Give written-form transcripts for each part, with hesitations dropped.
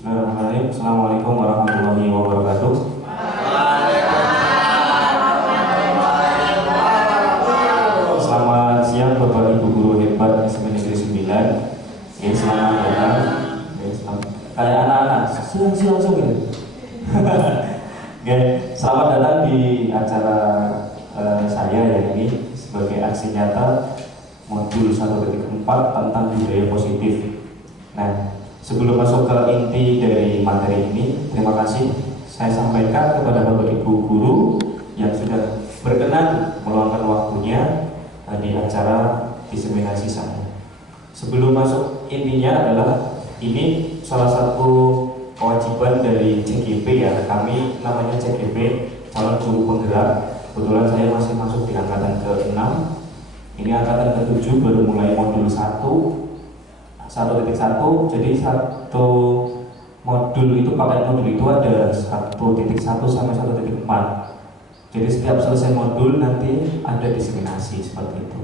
Bismillahirrahmanirrahim. Assalamualaikum warahmatullahi wabarakatuh. Selamat siang Bapak Ibu Guru hebat SMA Negeri 9. Ya, selamat datang. Ya, selamat. Kayak anak-anak, siang-siang langsung gitu. Oke, selamat datang di acara saya ya ini sebagai aksi nyata modul 1.4 tentang budaya positif. Nah, sebelum masuk ke inti dari materi ini, terima kasih saya sampaikan kepada Bapak Ibu Guru yang sudah berkenan meluangkan waktunya di acara diseminasi saya. Sebelum masuk intinya adalah ini salah satu kewajiban dari CGP ya, kami namanya CGP calon guru penggerak. Kebetulan saya masih masuk di angkatan ke-6, ini angkatan ke-7 baru mulai modul 1.1, jadi satu modul itu paket modul itu ada 1.1 sampai 1.4. Jadi setiap selesai modul nanti ada diseminasi seperti itu.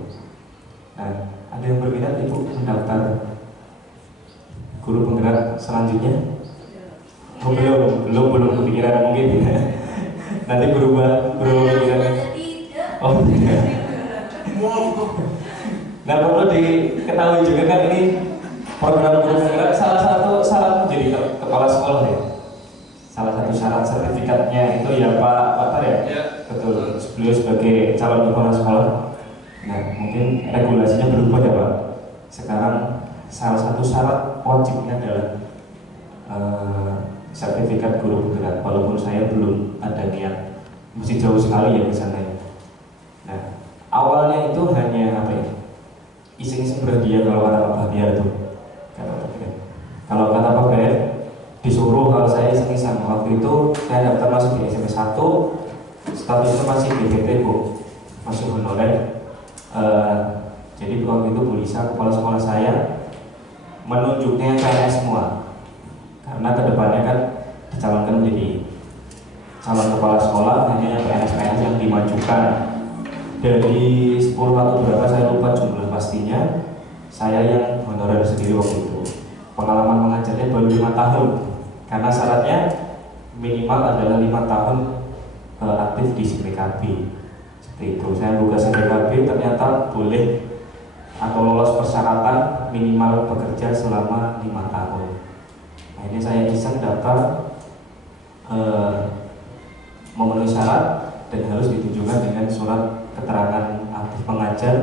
Nah, ada yang berminat Ibu mendaftar guru penggerak selanjutnya? Oh, belum kepikiran mungkin. Nanti berubah pikiran. Oh tidak. Nah, perlu diketahui juga kan ini program guru penggerak salah satu syarat menjadi kepala sekolah ya. Salah satu syarat sertifikatnya itu ya Pak Tar ya? Ya. Betul. Beliau sebagai calon kepala sekolah. Nah, mungkin regulasinya berubah ya Pak. Sekarang salah satu syarat wajibnya adalah sertifikat guru penggerak. Walaupun saya belum ada niat, masih jauh sekali ya ke sana ya. Nah, awalnya itu hanya apa ya? Iseng-iseng berhadiah kalau kata Pak Bahtiar itu. Kalau kata Pak Bahtiar disuruh kalau saya iseng-iseng. Waktu itu saya daftar masuk di SMP 1, statusnya masih DPT Bu, masih honorer. Jadi waktu itu Bu Lisa kepala sekolah saya menunjuknya PNS semua, karena kedepannya kan dicalonkan menjadi calon kepala sekolah hanya PNS yang dimajukan dari 10 atau berapa saya lupa jumlah pastinya. Saya yang honorer sendiri waktu itu. Pengalaman mengajarnya baru 5 tahun karena syaratnya minimal adalah 5 tahun aktif di CPKB. Seperti itu. Saya buka CPKB ternyata boleh atau lolos persyaratan minimal bekerja selama 5 tahun. Akhirnya saya iseng daftar memenuhi syarat dan harus ditunjukkan dengan surat keterangan aktif pengajar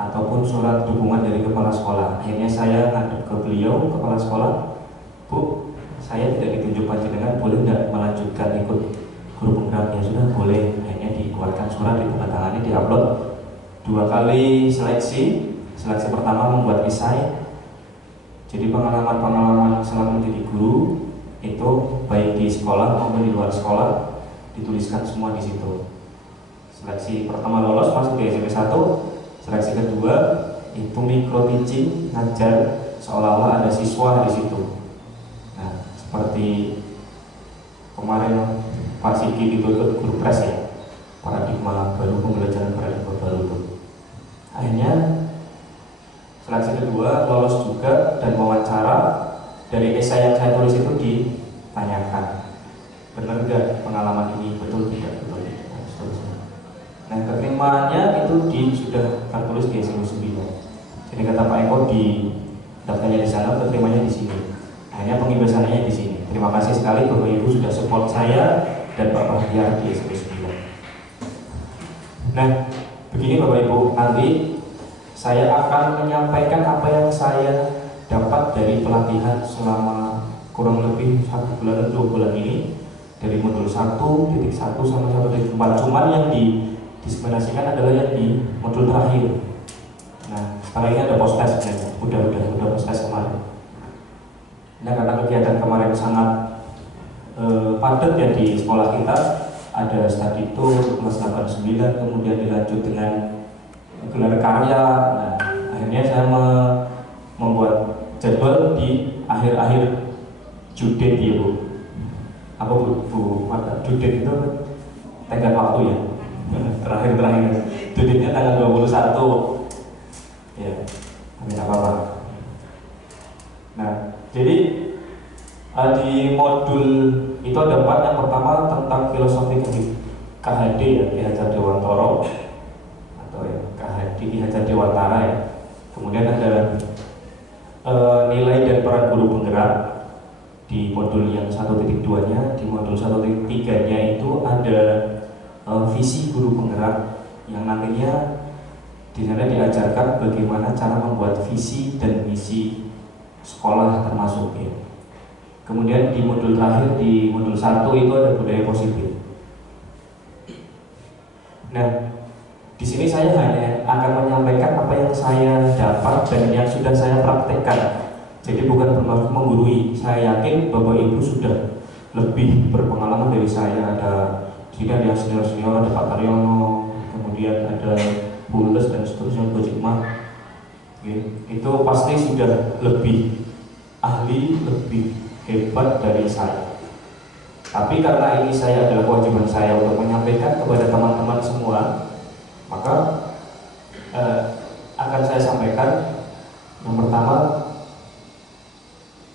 ataupun surat dukungan dari kepala sekolah. Akhirnya saya ngadep ke beliau, kepala sekolah, Bu, saya tidak ditunjuk panjenengan, boleh tidak melanjutkan ikut guru penggerak? Ya sudah, boleh. Akhirnya dikeluarkan surat, ditandatangani, diupload. 2 kali seleksi pertama membuat esai. Jadi pengalaman-pengalaman selama menjadi guru itu baik di sekolah maupun di luar sekolah dituliskan semua di situ. Seleksi pertama lolos masuk di SMP 1, seleksi kedua itu micro teaching, ngajar seolah-olah ada siswa di situ. Nah, seperti kemarin Pak Siki itu ikut guru pres ya, paradigma baru, pembelajaran paradigma baru itu. Akhirnya seleksi kedua lolos juga dan wawancara. Dari esai yang saya tulis itu ditanyakan, benar gak pengalaman ini, betul tidak, betul tidak, seterusnya. Nah, keterimaannya itu sudah tertulis di SMP 9. Jadi kata Pak Eko di daftarnya di sana, keterimanya di sini. Akhirnya pengibasannya di sini. Terima kasih sekali Bapak Ibu sudah support saya dan Pak Bahtiar di SMP 9. Nah, begini Bapak Ibu, nanti saya akan menyampaikan apa yang saya dapat dari pelatihan selama kurang lebih 1 bulan atau 2 bulan ini dari modul 1.1 sampai 1.4. Cuman yang diseminasikan adalah yang di modul terakhir. Nah, sekarang ini ada post test ya. Udah post test kemarin. Nah, karena kegiatan kemarin sangat padat ya di sekolah kita, ada study tour kelas 89, kemudian dilanjut dengan gelar karya. Nah, akhirnya saya membuat jadwal di akhir-akhir judet ya Bu. Apa Bu? Judet itu tenggat waktu ya. Terakhir judetnya tanggal 21 ya, amin apa-apa. Nah, jadi di modul itu ada 4. Yang pertama tentang filosofi KHD ya, Ki Hajar Dewantara atau ya KHD Ki Hajar Dewantara ya. Kemudian ada nilai dan peran guru penggerak di modul yang 1.2-nya. Di modul 1.3-nya itu ada visi guru penggerak yang nantinya di sana diajarkan bagaimana cara membuat visi dan misi sekolah termasuk ya. Kemudian di modul terakhir, di modul 1 itu ada budaya positif. Nah, di sini saya hanya akan menyampaikan apa yang saya dapat dan yang sudah saya praktekkan. Jadi bukan bermaksud menggurui. Saya yakin Bapak Ibu sudah lebih berpengalaman dari saya. Ada sini ada yang senior-senior, ada Pak Taryono, kemudian ada Bules dan seterusnya, Bu Cikmah. Itu pasti sudah lebih ahli, lebih hebat dari saya. Tapi karena ini saya adalah kewajiban saya untuk menyampaikan kepada teman-teman semua, maka akan saya sampaikan. Yang pertama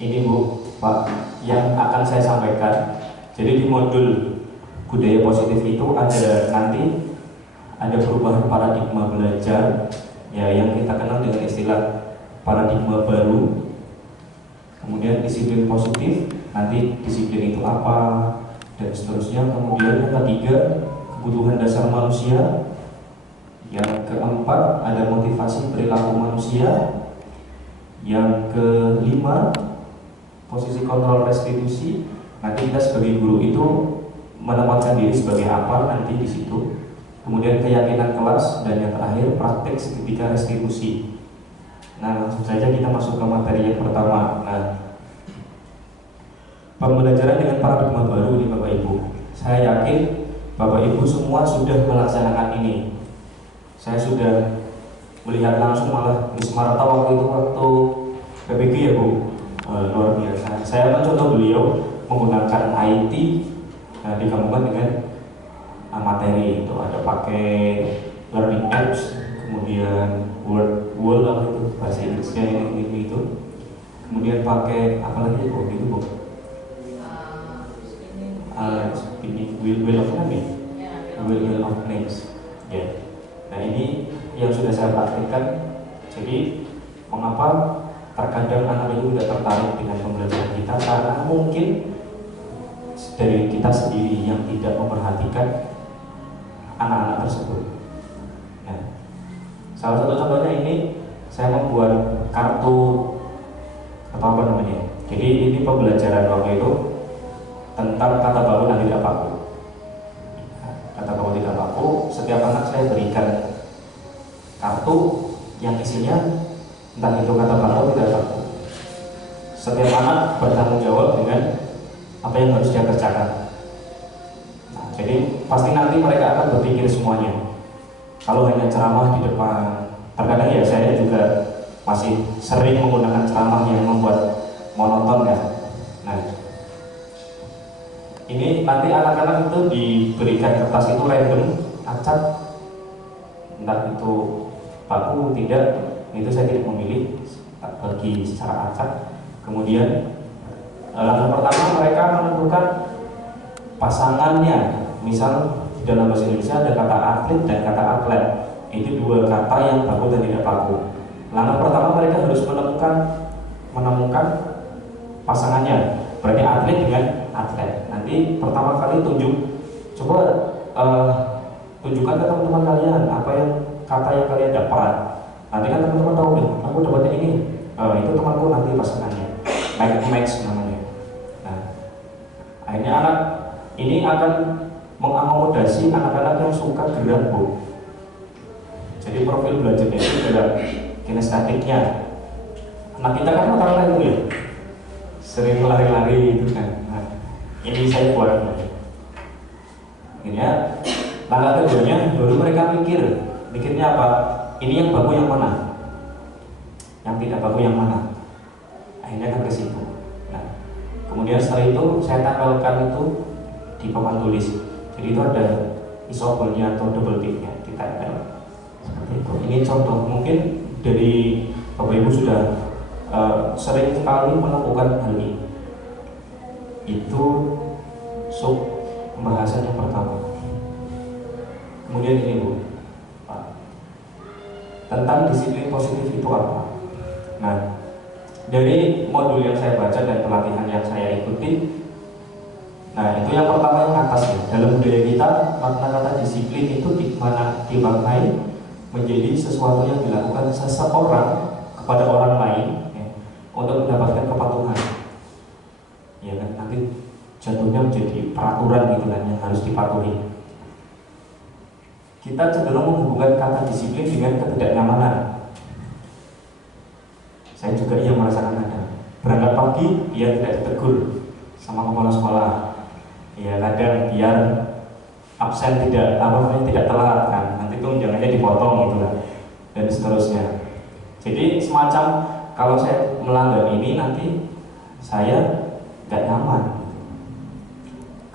ini Bu, Pak, yang akan saya sampaikan. Jadi di modul budaya positif itu ada nanti ada perubahan paradigma belajar ya, yang kita kenal dengan istilah paradigma baru. Kemudian disiplin positif, nanti disiplin itu apa dan seterusnya. Kemudian yang ketiga kebutuhan dasar manusia. Yang keempat ada motivasi perilaku manusia. Yang kelima posisi kontrol restitusi. Nanti kita sebagai guru itu menempatkan diri sebagai apa nanti di situ. Kemudian keyakinan kelas, dan yang terakhir praktek segitiga restitusi. Nah, langsung saja kita masuk ke materi yang pertama. Nah, pembelajaran dengan paradigma baru ini Bapak Ibu. Saya yakin Bapak Ibu semua sudah melaksanakan ini. Saya sudah melihat langsung, malah di Semarang waktu PPG ya Bu, luar biasa. Saya mencontoh beliau menggunakan IT digabungkan dengan materi itu, ada pakai learning apps, kemudian Word apa itu bahasa Inggrisnya yang itu, kemudian pakai apa lagi Bu? Itu Bu? Wheel of Names, Wheel of Names. Ya. Nah ini yang sudah saya praktikkan. Jadi mengapa terkadang anak itu tidak tertarik dengan pembelajaran kita, karena mungkin dari kita sendiri yang tidak memperhatikan anak-anak tersebut. Nah, salah satu contohnya ini saya membuat kartu atau apa namanya. Jadi ini pembelajaran waktu itu tentang kata baku dan tidak baku. Kata baku tidak baku, setiap anak saya berikan kartu yang isinya entah itu kata baku tidak baku. Setiap anak bertanggung jawab dengan apa yang harus dia kerjakan. Nah, jadi pasti nanti mereka akan berpikir semuanya. Kalau hanya ceramah di depan, terkadang ya saya juga masih sering menggunakan ceramah yang membuat monoton ya. Nah, ini nanti anak-anak itu diberikan kertas itu random, acak, entah itu baku tidak, itu saya tidak memilih, bagi secara acak. Kemudian langkah pertama mereka menentukan pasangannya. Misal di dalam bahasa Indonesia ada kata atlet dan kata atlet. Itu dua kata yang baku dan tidak baku. Langkah pertama mereka harus menemukan pasangannya. Berarti atlet dengan atlet. Nanti pertama kali coba tunjukkan ke teman-teman kalian apa yang kata yang kalian dapat. Nanti kan teman-teman tahu nih, aku dapatnya ini. Itu temanku nanti pasangannya. Match namanya. Nah, akhirnya anak ini akan mengakomodasi anak-anak yang suka gerak Bu. Jadi profil belajarnya itu adalah kinestetiknya. Anak kita kan rata-rata itu ya sering lari-lari itu kan. Nah, ini saya buat. Akhirnya langkah keduanya baru mereka mikirnya apa? Ini yang baku yang mana? Yang tidak baku yang mana? Akhirnya kan ke situ. Nah, kemudian setelah itu saya tempelkan itu di papan tulis. Jadi itu ada isobelnya atau double ticknya ditempel. Seperti itu. Ini contoh, mungkin dari Bapak Ibu sudah sering sekali melakukan hal ini. Itu sub pembahasan yang pertama. Kemudian ini Bu, Pak, tentang disiplin positif itu apa? Nah, dari modul yang saya baca dan pelatihan yang saya ikuti, nah itu yang pertama yang atas ya. Dalam budaya kita, makna kata disiplin itu dimaknai menjadi sesuatu yang dilakukan seseorang kepada orang lain ya, untuk mendapatkan kepatuhan. Ya kan, nanti jatuhnya menjadi peraturan gitu kan yang harus dipatuhi. Kita cenderung menghubungkan kata disiplin dengan ketidaknyamanan. Saya juga yang merasakan ada. Berangkat pagi dia tidak ditegur sama kepala sekolah. Ya kadang biar absen tidak tidak telat kan. Nanti tunjangannya dipotong gitu kan. Dan seterusnya. Jadi semacam kalau saya melanggar ini nanti saya nggak nyaman.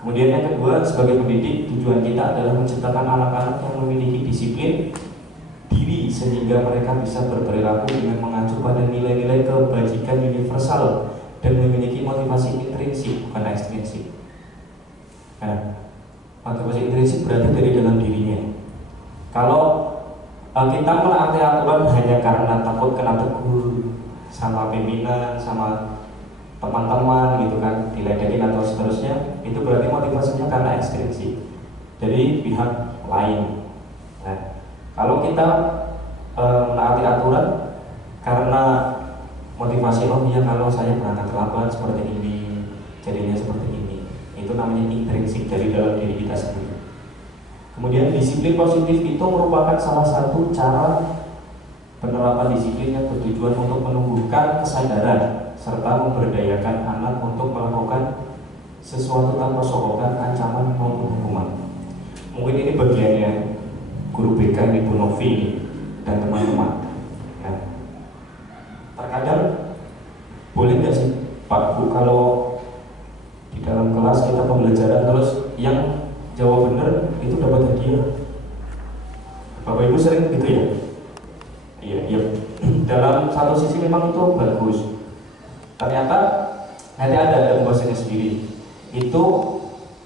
Kemudian yang kedua, sebagai pendidik, tujuan kita adalah menciptakan anak-anak yang memiliki disiplin diri sehingga mereka bisa berperilaku dengan mengacu pada nilai-nilai kebajikan universal dan memiliki motivasi intrinsik bukan ekstrinsik. Nah, motivasi intrinsik berarti dari dalam dirinya. Kalau kita menaati aturan hanya karena takut kena tegur sama pimpinan, sama teman-teman gitu kan, diledekin atau seterusnya, itu berarti motivasinya karena ekstrinsi dari pihak lain. Nah, kalau kita menaati aturan karena motivasi, oh iya kalau saya berangkat terlambat seperti ini, jadinya seperti ini, itu namanya intrinsik dari dalam diri kita sendiri. Kemudian disiplin positif itu merupakan salah satu cara penerapan disiplin yang bertujuan untuk menumbuhkan kesadaran serta memberdayakan anak untuk melakukan sesuatu tanpa sogokan, ancaman maupun hukuman. Mungkin ini bagiannya guru BK Ibu Novi dan teman-teman. Nah, terkadang boleh nggak sih Pak Bu kalau di dalam kelas kita pembelajaran terus yang jawab benar itu dapat hadiah? Bapak Ibu sering gitu ya? Iya. Dalam satu sisi memang itu bagus. Ternyata nanti ada pembahasannya sendiri. Itu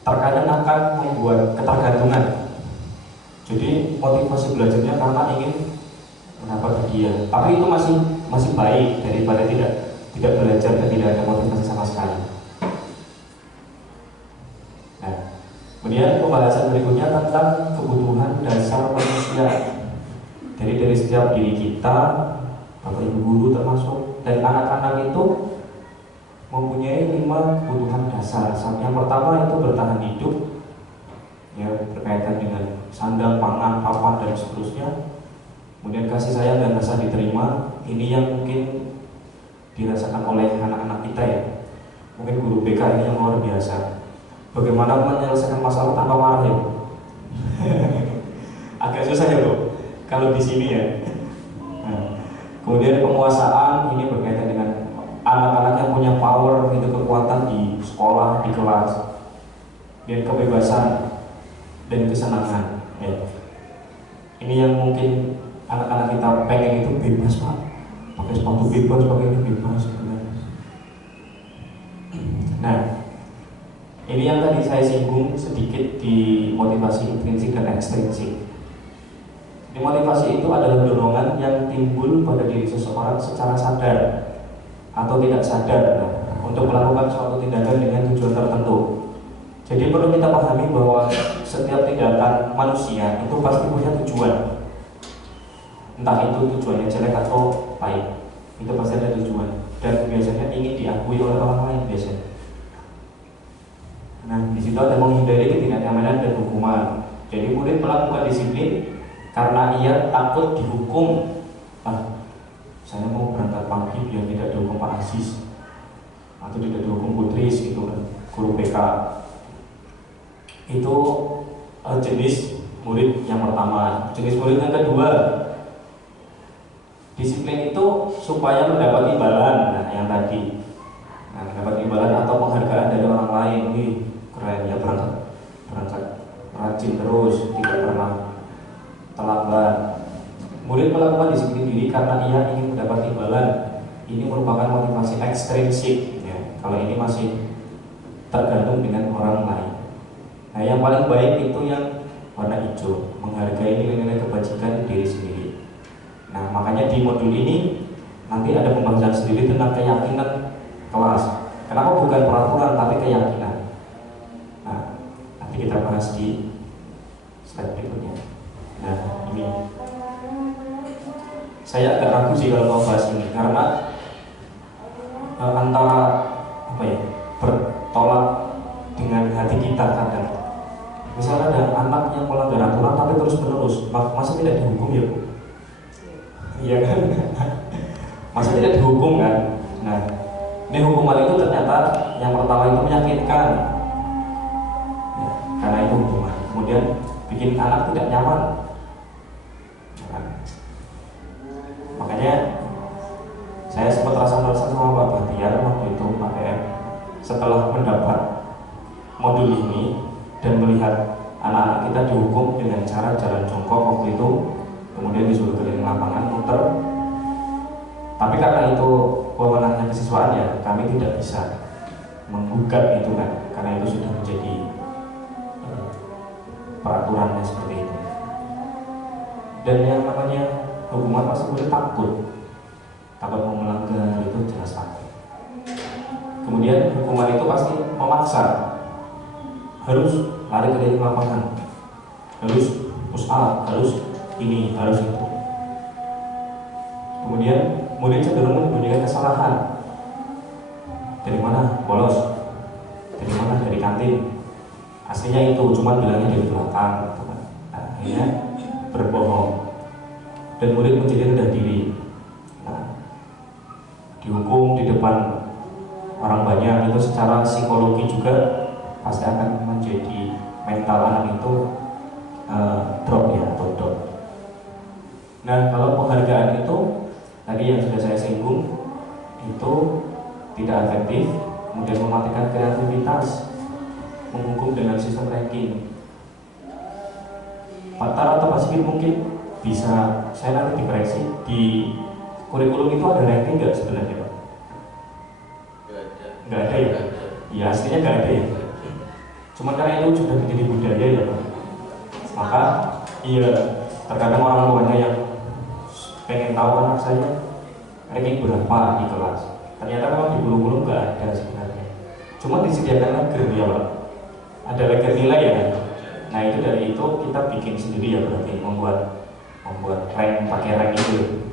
terkadang akan membuat ketergantungan. Jadi motivasi belajarnya karena ingin mendapat hadiah. Tapi itu masih baik daripada tidak belajar dan tidak ada motivasi sama sekali. Nah, kemudian pembahasan berikutnya tentang kebutuhan dasar manusia. Dari setiap diri kita, Bapak Ibu guru termasuk, dan anak-anak itu mempunyai 5 kebutuhan dasar. Yang pertama itu bertahan hidup, ya berkaitan dengan sandang, pangan, papan dan seterusnya. Kemudian kasih sayang dan rasa diterima. Ini yang mungkin dirasakan oleh anak-anak kita ya. Mungkin guru BK ini yang luar biasa. Bagaimana menyelesaikan masalah tanpa marah ya? Agak susah ya bro, kalau di sini ya. Nah, kemudian penguasaan ini berkaitan dengan anak-anak yang punya power, itu kekuatan di sekolah, di kelas, dan kebebasan dan kesenangan. Ya. Ini yang mungkin anak-anak kita pengen itu bebas Pak, pakai sepatu bebas, pakai ini bebas. Nah, ini yang tadi saya singgung sedikit di motivasi intrinsik dan ekstrinsik. Di motivasi itu adalah dorongan yang timbul pada diri seseorang secara sadar atau tidak sadar untuk melakukan suatu tindakan dengan tujuan tertentu. Jadi perlu kita pahami bahwa setiap tindakan manusia itu pasti punya tujuan. Entah itu tujuannya jelek atau baik, itu pasti ada tujuan dan biasanya ingin diakui oleh orang lain biasanya. Nah, di situ ada menghindari ketidaknyamanan dan hukuman. Jadi murid melakukan disiplin karena ia takut dihukum. Saya mau berangkat pagi biar tidak dihukum Pak Aziz atau tidak dihukum Putris gitu kan, guru BK. Itu jenis murid yang pertama. Jenis murid yang kedua, disiplin itu supaya mendapat imbalan. Nah, yang tadi, mendapat imbalan atau penghargaan dari orang lain. Wih, keren ya, berangkat rajin terus, tidak pernah terlambat. Murid melakukan disiplin diri karena ia ingin mendapat imbalan. Ini merupakan motivasi ekstrinsik ya. Kalau ini masih tergantung dengan orang lain. Nah, yang paling baik itu yang warna hijau, menghargai nilai-nilai kebajikan diri sendiri. Nah, makanya di modul ini nanti ada pembahasan sendiri tentang keyakinan kelas. Kenapa bukan peraturan tapi keyakinan? Nah, nanti kita bahas di slide berikutnya. Nah, ini saya agak ragu sih kalau mau bahas ini karena antara bertolak dengan hati kita kadang. Misalnya ada anak yang melanggar aturan tapi terus menerus, masa tidak dihukum ya Bu? Iya kan? Masa tidak dihukum kan? Nah, ini hukuman itu ternyata yang pertama itu menyakitkan, ya, karena itu hukuman. Kemudian bikin anak tidak nyaman. Nah, makanya saya sempat rasa sama Pak Bahtiar waktu itu Pak PM setelah mendapat modul ini dan melihat anak-anak kita dihukum dengan cara jalan jongkok waktu itu, kemudian disuruh keliling lapangan muter. Tapi karena itu wewenangnya kesiswaan ya, kami tidak bisa menggugat itu kan, karena itu sudah menjadi peraturannya seperti itu. Dan yang namanya hukuman pasti boleh takut mau melanggar itu jelas takut. Kemudian hukuman itu pasti memaksa, harus lari keliling lapangan, harus push up, harus ini, harus itu. Kemudian murid cenderung menyembunyikan kesalahan. Dari mana? Bolos. Dari mana? Dari kantin. Aslinya itu, cuma bilangnya dari belakang. Nah, akhirnya berbohong. Dan murid menjadi rendah diri. Nah, dihukum di depan orang banyak itu secara psikologi juga pasti akan menjadi mental anak itu drop ya, atau drop. Nah, kalau penghargaan itu tadi yang sudah saya singgung itu tidak efektif, kemudian mematikan kreativitas, menghukum dengan sistem ranking. Pakar atau Pak Sigit mungkin bisa saya nanti dikoreksi, di kurikulum itu ada ranking nggak sebenarnya Pak? Nggak ada ya? Ya aslinya nggak ada ya. Cuma karena itu sudah menjadi budaya ya Pak. Maka iya, terkadang orang tuanya yang pengen tahu anak saya ranking berapa di kelas. Ternyata memang di guru-guru nggak ada sebenarnya. Cuma disediakan leger ya Pak. Ada leger nilai ya. Nah itu dari itu kita bikin sendiri ya, berarti membuat rank pakai rank itu.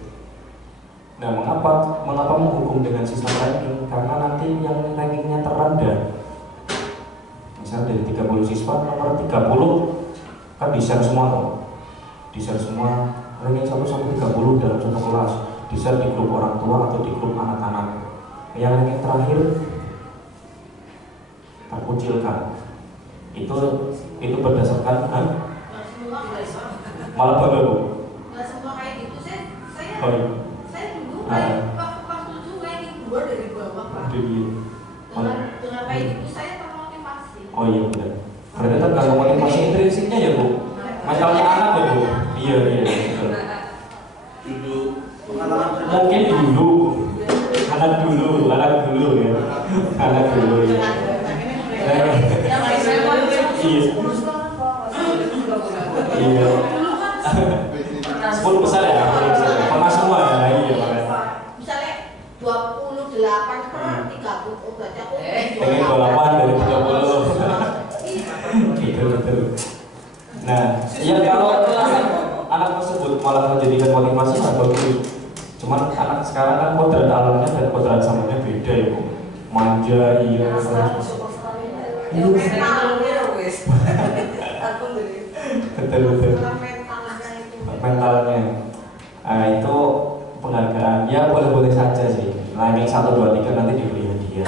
Nah mengapa menghukum dengan sistem ranking? Karena nanti yang rankingnya terendah, misal dari 30 siswa nomor 30 kan di-share semua tuh. Di-share semua ranking 1 sampai 30 dalam satu kelas, di-share di grup orang tua atau di grup anak-anak. Yang ranking terakhir terkucilkan. Itu berdasarkan malah bangga Bu. Nggak semua kayak gitu saya Oh, iya. saya dulu pas 7 ranking 2 dari bawah Pak. Dengan kayak gitu saya termotivasi. Oh iya benar. Berarti kan kalau motivasi intrinsiknya ya Bu, mentalnya anak ya Bu. Iya betul. Dulu pengalaman Mungkin dulu anak dulu ya, anak dulu ya. Iya. 10 besar ya, pernah semua ya, iya makanya. Misalnya 28 per 30, oh berarti aku Pengen 28 dari 30. Betul. Nah, ya kalau anak tersebut malah menjadikan motivasi bagus. Cuman anak sekarang kan kodrat alamnya dan kodrat samanya beda ya Bu. Manja, iya. Betul. Mentalnya. Nah, itu penghargaan. Ya boleh-boleh saja sih. Ranking 1, 2, 3 nanti diberi hadiah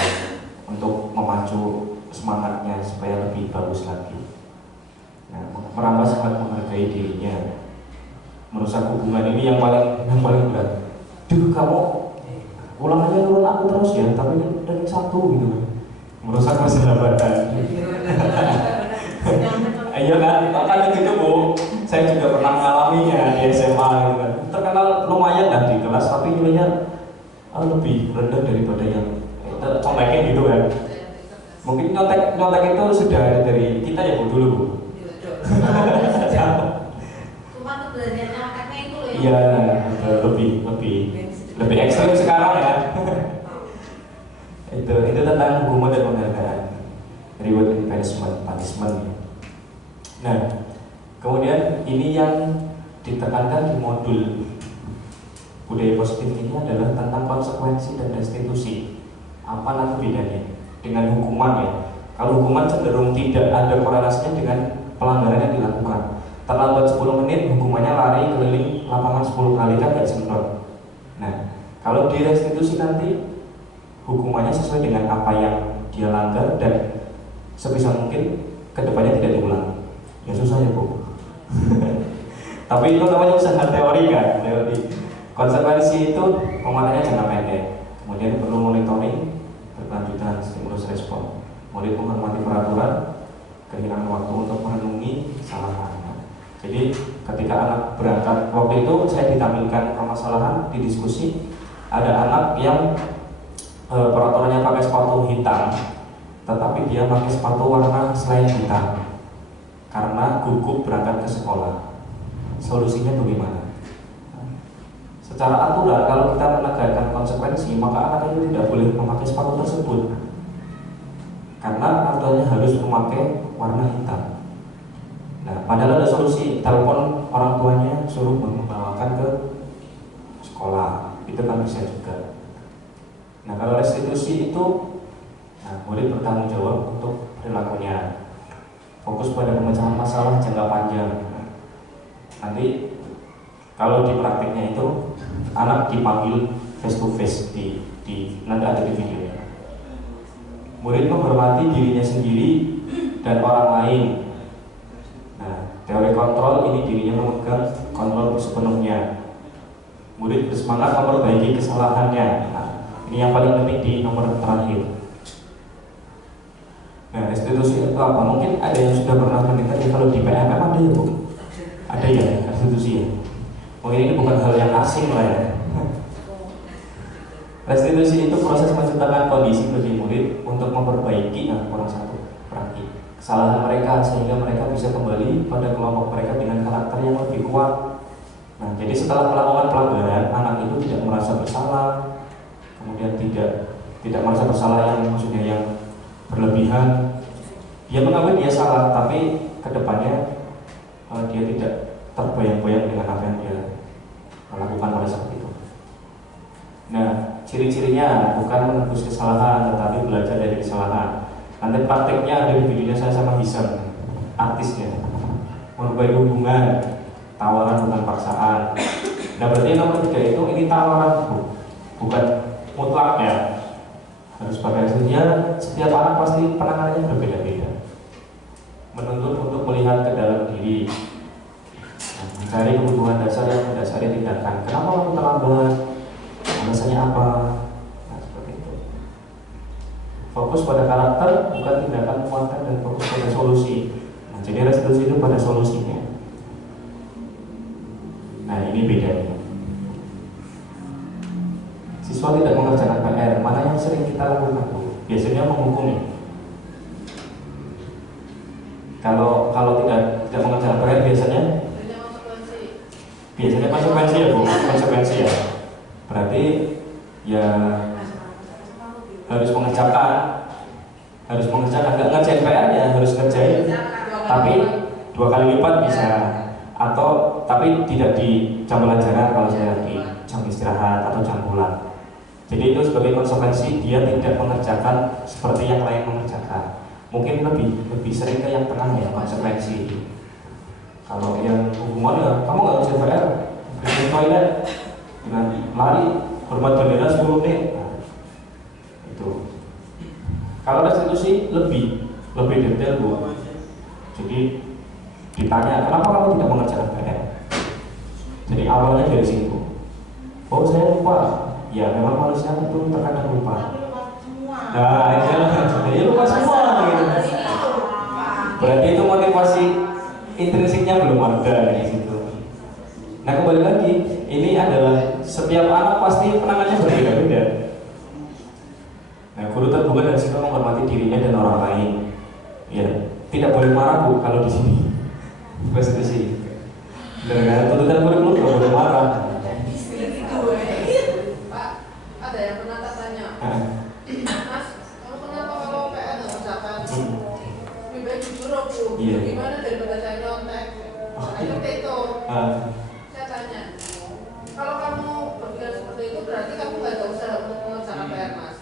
untuk memacu semangatnya supaya lebih bagus lagi. Nah, merambah sangat menghargai dirinya. Merusak hubungan ini yang paling berat. Duh kamu ulang aja turun aku terus ya, tapi ranking 1 gitu. Merusak persahabatan. Iya kan gitu Bu. Saya juga pernah mengalaminya di SMA gitu kan. Terkenal lumayan lah di kelas, tapi nilainya lebih rendah daripada yang contekin gitu kan. Mungkin nyontek itu sudah ada dari kita ya Bu dulu Bu. Cuma tuh belajar nyonteknya itu loh. Iya, lebih ekstrim sekarang ya. itu tentang hukuman dan penghargaan, reward and punishment. Nah, kemudian ini yang ditekankan di modul budaya positif ini adalah tentang konsekuensi dan restitusi. Apa nanti bedanya dengan hukuman ya? Kalau hukuman cenderung tidak ada korelasinya dengan pelanggaran yang dilakukan. Terlambat 10 menit hukumannya lari keliling lapangan 10 kali kan gak semprot. Nah, kalau di restitusi nanti hukumannya sesuai dengan apa yang dia langgar dan sebisa mungkin kedepannya tidak diulang. Ya susah ya Bu. Tapi itu namanya usaha teori kan, teori. Konsekuensi itu pemakaiannya jangka pendek, kemudian perlu monitoring berkelanjutan, stimulus respon, murid menghormati peraturan, kehilangan waktu untuk merenungi kesalahan. Jadi ketika anak berangkat, waktu itu saya ditampilkan permasalahan di diskusi, ada anak yang peraturannya pakai sepatu hitam, tetapi dia pakai sepatu warna selain hitam karena gugup berangkat ke sekolah. Solusinya bagaimana? Secara aturan kalau kita menegakkan konsekuensi, maka anak itu tidak boleh memakai sepatu tersebut karena aturannya harus memakai warna hitam. Nah, padahal ada solusi, telepon orang tuanya suruh membawakan ke sekolah, itu kan bisa juga. Nah, kalau restitusi itu, nah, murid bertanggung jawab untuk perilakunya, fokus pada pemecahan masalah jangka panjang. Nanti kalau di praktiknya itu anak dipanggil face to face nanti ada di videonya. Murid menghormati dirinya sendiri dan orang lain. Nah, teori kontrol ini dirinya memegang kontrol sepenuhnya. Murid bersemangat memperbaiki kesalahannya. Nah, ini yang paling penting di nomor terakhir. Nah, restitusi itu apa? Mungkin ada yang sudah pernah mendengar ya, kalau di PMM ada ya Bu? Ada ya restitusi ya? Mungkin ini bukan hal yang asing lah ya. Restitusi itu proses menciptakan kondisi bagi murid untuk memperbaiki kurang satu berarti kesalahan mereka sehingga mereka bisa kembali pada kelompok mereka dengan karakter yang lebih kuat. Nah, jadi setelah melakukan pelanggaran, anak itu tidak merasa bersalah, kemudian tidak merasa bersalah yang maksudnya yang berlebihan. Dia mengakui dia salah, tapi kedepannya dia tidak terbayang-bayang dengan apa yang dia lakukan pada saat itu. Nah, ciri-cirinya bukan menebus kesalahan, tetapi belajar dari kesalahan. Nanti prakteknya ada di videonya saya sama Hisam, artisnya. Memperbaiki hubungan, tawaran bukan paksaan. Nah, berarti nomor 3 itu ini tawaran bukan mutlak ya. Harus pakai hasilnya. Setiap anak pasti penanganannya berbeda-beda. Menuntut untuk melihat ke dalam diri, mencari kebutuhan dasar yang mendasari tindakan. Kenapa kamu terlambat? Alasannya apa? Nah, seperti itu. Fokus pada karakter, bukan tindakan muatan, dan fokus pada solusi. Nah, jadi restitusi itu pada solusinya. Nah, ini bedanya. Siswa tidak mengerjakan PR, mana yang sering kita lakukan? Biasanya menghukumi. Kalau tidak mengerjakan PR biasanya konsekuensi ya Bu, konsekuensi ya. Berarti ya harus mengerjakan, nggak ngerjain PR ya harus ngerjain, tapi 2 kali lipat bisa, atau tapi tidak di jam pelajaran kalau saya di jam istirahat atau jam pulang. Jadi itu sebagai konsekuensi dia tidak mengerjakan seperti yang lain mengerjakan. Mungkin lebih sering ke yang tengah ya konsekuensi. Kalau yang hukuman ya kamu nggak bisa PR, pergi toilet dengan lari, hormat bendera 10 menit. Nah, itu. Kalau restitusi lebih detail Bu. Jadi ditanya kenapa kamu tidak mengerjakan PR. Jadi awalnya dari situ. Oh saya lupa. Ya memang manusia itu terkadang lupa. Nah itu lupa semua gitu. Berarti itu motivasi intrinsiknya belum ada di situ. Nah kembali lagi, ini adalah setiap anak pasti penanganannya berbeda-beda. Nah guru terbuka dan sikap menghormati dirinya dan orang lain. Ya, tidak boleh marah Bu kalau di sini. Konstitusi. Dengan tuntutan kurikulum tidak boleh marah. Pak, ada yang pernah tanya, Mas, kamu kenapa kalau PN mengerjakan lebih baik jujur Bu? Gimana daripada saya nyontek? Ayo itu. Saya tanya, kalau kamu berpikir seperti itu berarti kamu nggak ada usaha untuk mengerjakan PR Mas.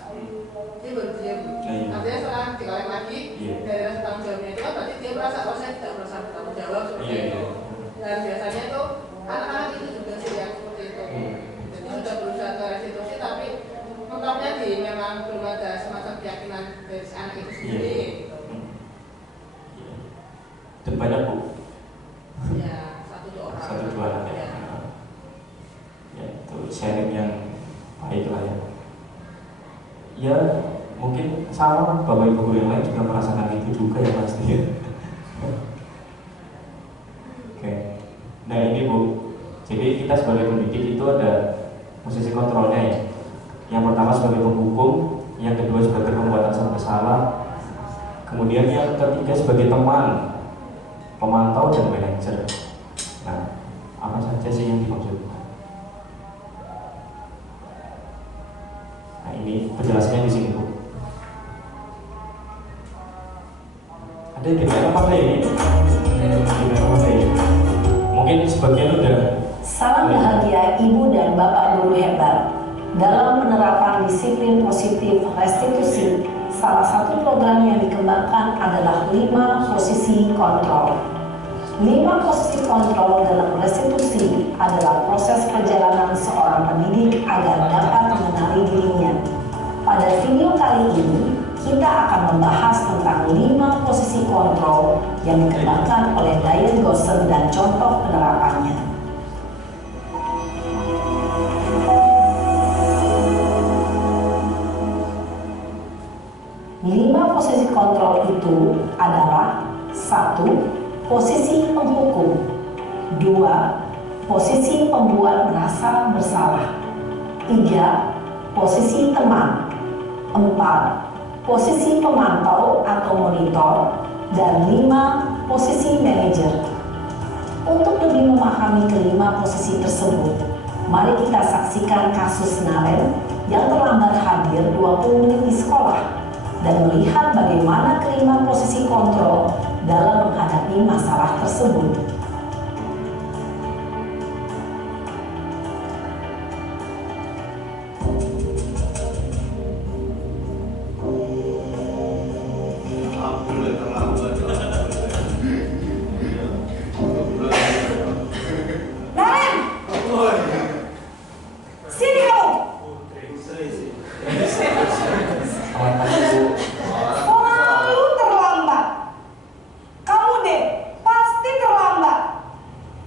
Dia baru diam. Artinya setelah dikalik lagi dari rasa tanggung jawabnya itu kan berarti dia merasa kalau saya tidak merasa bertanggung jawab seperti itu. Dan biasanya tuh anak-anak itu juga sih yang seperti itu. Jadi sudah berusaha ke restitusi tapi mentoknya memang belum ada semacam keyakinan dari si anak itu sendiri. Dan banyak Bu. Ya, 1-2 orang. 1-2 anak ya. Ya, itu sharing yang baik lah ya. Ya, mungkin sama Bapak Ibu guru yang lain juga merasakan itu juga ya pasti. Oke. Nah ini Bu, jadi kita sebagai pendidik itu ada posisi kontrolnya ya. Yang pertama sebagai penghukum, yang kedua sebagai pembuat sampai salah, kemudian yang ketiga sebagai teman, pemantau dan manajer. Nah, apa saja sih yang dimaksud? Nah ini penjelasannya di sini Bu. Ada yang gimana Pak ini? Gimana Pak ini? Mungkin sebagian udah. Salam bahagia Ibu dan Bapak guru hebat. Dalam penerapan disiplin positif restitusi, salah satu program yang dikembangkan adalah 5 posisi kontrol. 5 posisi kontrol dalam restitusi adalah proses perjalanan seorang pendidik agar dapat mengenali dirinya. Pada video kali ini, kita akan membahas tentang 5 posisi kontrol yang dikembangkan oleh Diane Gosser dan contoh penerapannya. Lima posisi kontrol itu adalah 1. Posisi penghukum. 2. Posisi pembuat merasa bersalah. 3. Posisi teman. 4. Posisi pemantau atau monitor, dan 5. Posisi manajer. Untuk lebih memahami kelima posisi tersebut, mari kita saksikan kasus Naren yang terlambat hadir 20 menit di sekolah dan melihat bagaimana kelima posisi kontrol dalam menghadapi masalah tersebut.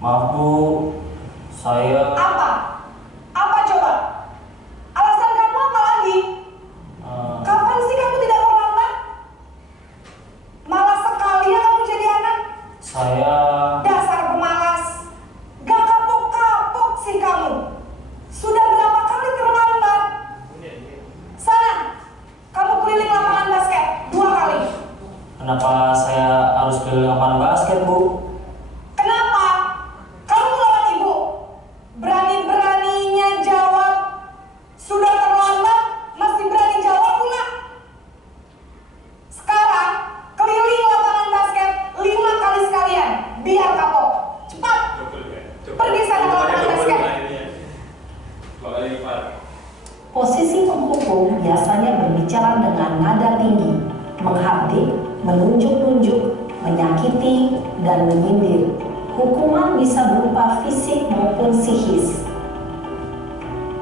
Maaf Bu, saya... Apa? Apa coba? Alasan kamu apa lagi? Kapan sih kamu tidak terlambat? Malas sekali ya kamu jadi anak. Saya... Dasar pemalas. Gak kapok-kapok sih kamu. Sudah berapa kali terlambat? Sana, kamu keliling lapangan basket 2 kali. Kenapa saya harus keliling lapangan basket Bu? Posisi penghukum biasanya berbicara dengan nada tinggi, menghardik, menunjuk-nunjuk, menyakiti, dan menyindir. Hukuman bisa berupa fisik maupun psikis.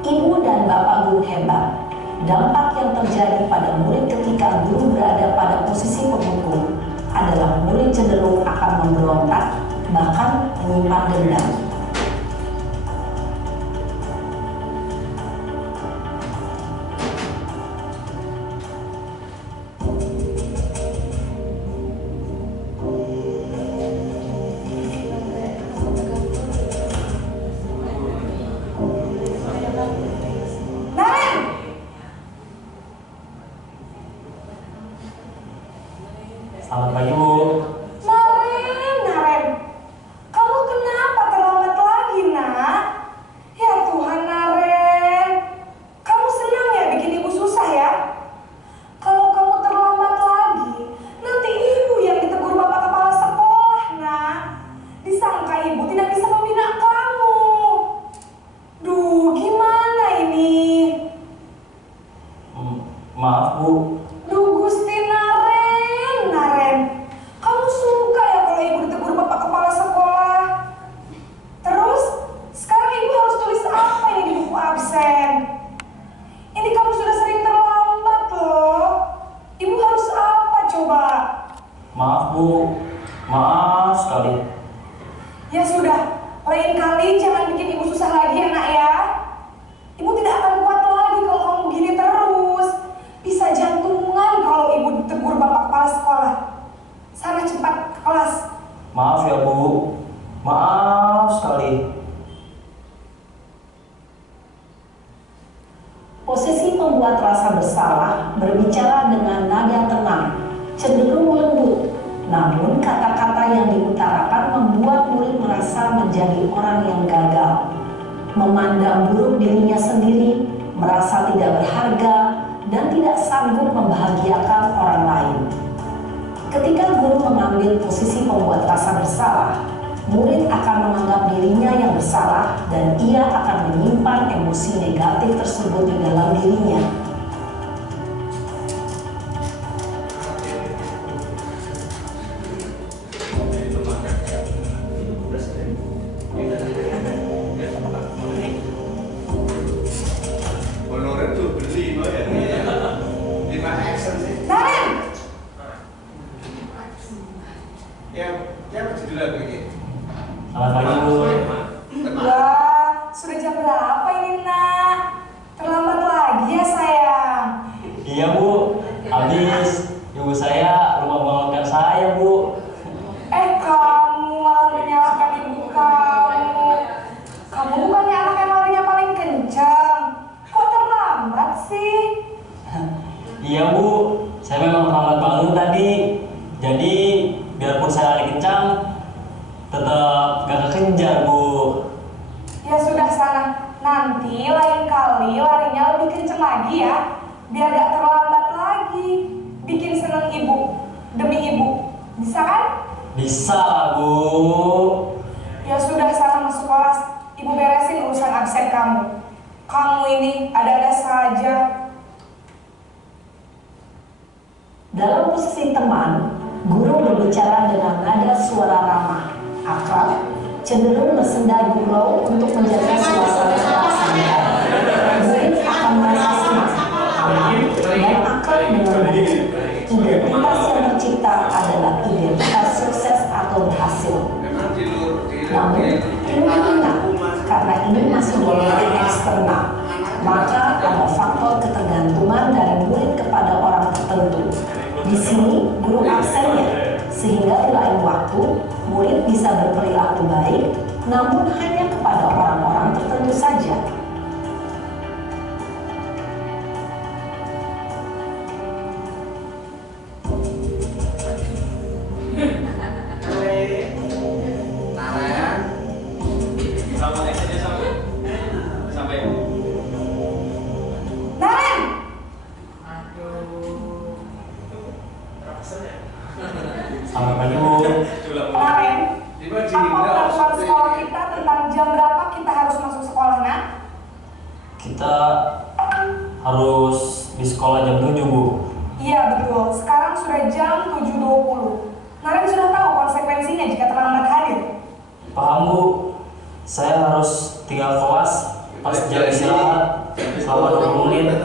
Ibu dan Bapak guru hebat, dampak yang terjadi pada murid ketika guru berada pada posisi penghukum adalah murid cenderung akan memberontak, bahkan menyimpan dendam. tidak bisa membina kamu. Duh, gimana ini? Maaf Bu. Duh, Gusti Naren. Kamu suka ya kalau ibu ditegur bapak kepala sekolah? Terus, sekarang ibu harus tulis apa ini di buku absen? Ini kamu sudah sering terlambat loh. Ibu harus apa coba? Maaf Bu. Maaf sekali. Ya sudah, lain kali jangan bikin ibu susah lagi ya nak ya. Ibu tidak akan kuat lagi kalau kamu gini terus. Bisa jantungan kalau ibu ditegur bapak kepala sekolah. Sana cepat ke kelas. Maaf ya Bu. Maaf sekali. Posisi pembuat rasa bersalah berbicara dengan nada tenang, cenderung lembut. Namun kata-kata yang diutarakan membuat murid merasa menjadi orang yang gagal, memandang buruk dirinya sendiri, merasa tidak berharga, dan tidak sanggup membahagiakan orang lain. Ketika guru mengambil posisi pembuat rasa bersalah, murid akan menganggap dirinya yang bersalah dan ia akan menyimpan emosi negatif tersebut di dalam dirinya. Honorer tuh beli loh ya. 5 action sih. Naren! Ya berjudul lagu ini. Selamat pagi Bu. Wah, sudah jam berapa ini nak? Terlambat lagi ya sayang. Iya Bu. Habis ibu saya lupa membangunkan saya Bu. Kamu malah menyalahkan ibu kamu. Kamu bukannya anak yang larinya paling kencang. Kok terlambat sih? Iya Bu. Saya memang terlambat bangun tadi. Jadi biarpun saya lari kencang, tetap gak kekejar Bu. Ya sudah sana. Nanti lain kali larinya lebih kencang lagi ya. Biar gak terlambat lagi. Bikin seneng ibu. Demi ibu. Bisa kan? Bisa lah Bu. Ya sudah sana masuk kelas. Ibu beresin urusan absen kamu. Kamu ini ada-ada saja. Dalam posisi teman, guru berbicara dengan nada suara ramah, akrab, cenderung bersenda gurau untuk menjaga suasana yang santai. Murid akan merasa senang, aman, dan akrab dengan guru. Identitas yang tercipta adalah identitas sukses atau berhasil. Memang di Namun, ini ingat, karena ini masih dorongan eksternal, maka ada faktor ketergantungan dari murid kepada orang tertentu. Di sini, guru absennya, sehingga di lain waktu, murid bisa berperilaku baik, namun hanya kepada orang-orang tertentu saja. Naren! Selamat pagi Bu. Naren, apa peraturan sekolah kita tentang jam berapa kita harus masuk sekolah, nak? Kita harus di sekolah jam 7 Bu. Iya betul, sekarang sudah jam 7.20. Naren sudah tahu konsekuensinya jika terlambat hadir. Paham Bu. Saya harus tinggal kelas pas jam istirahat selama 20 menit.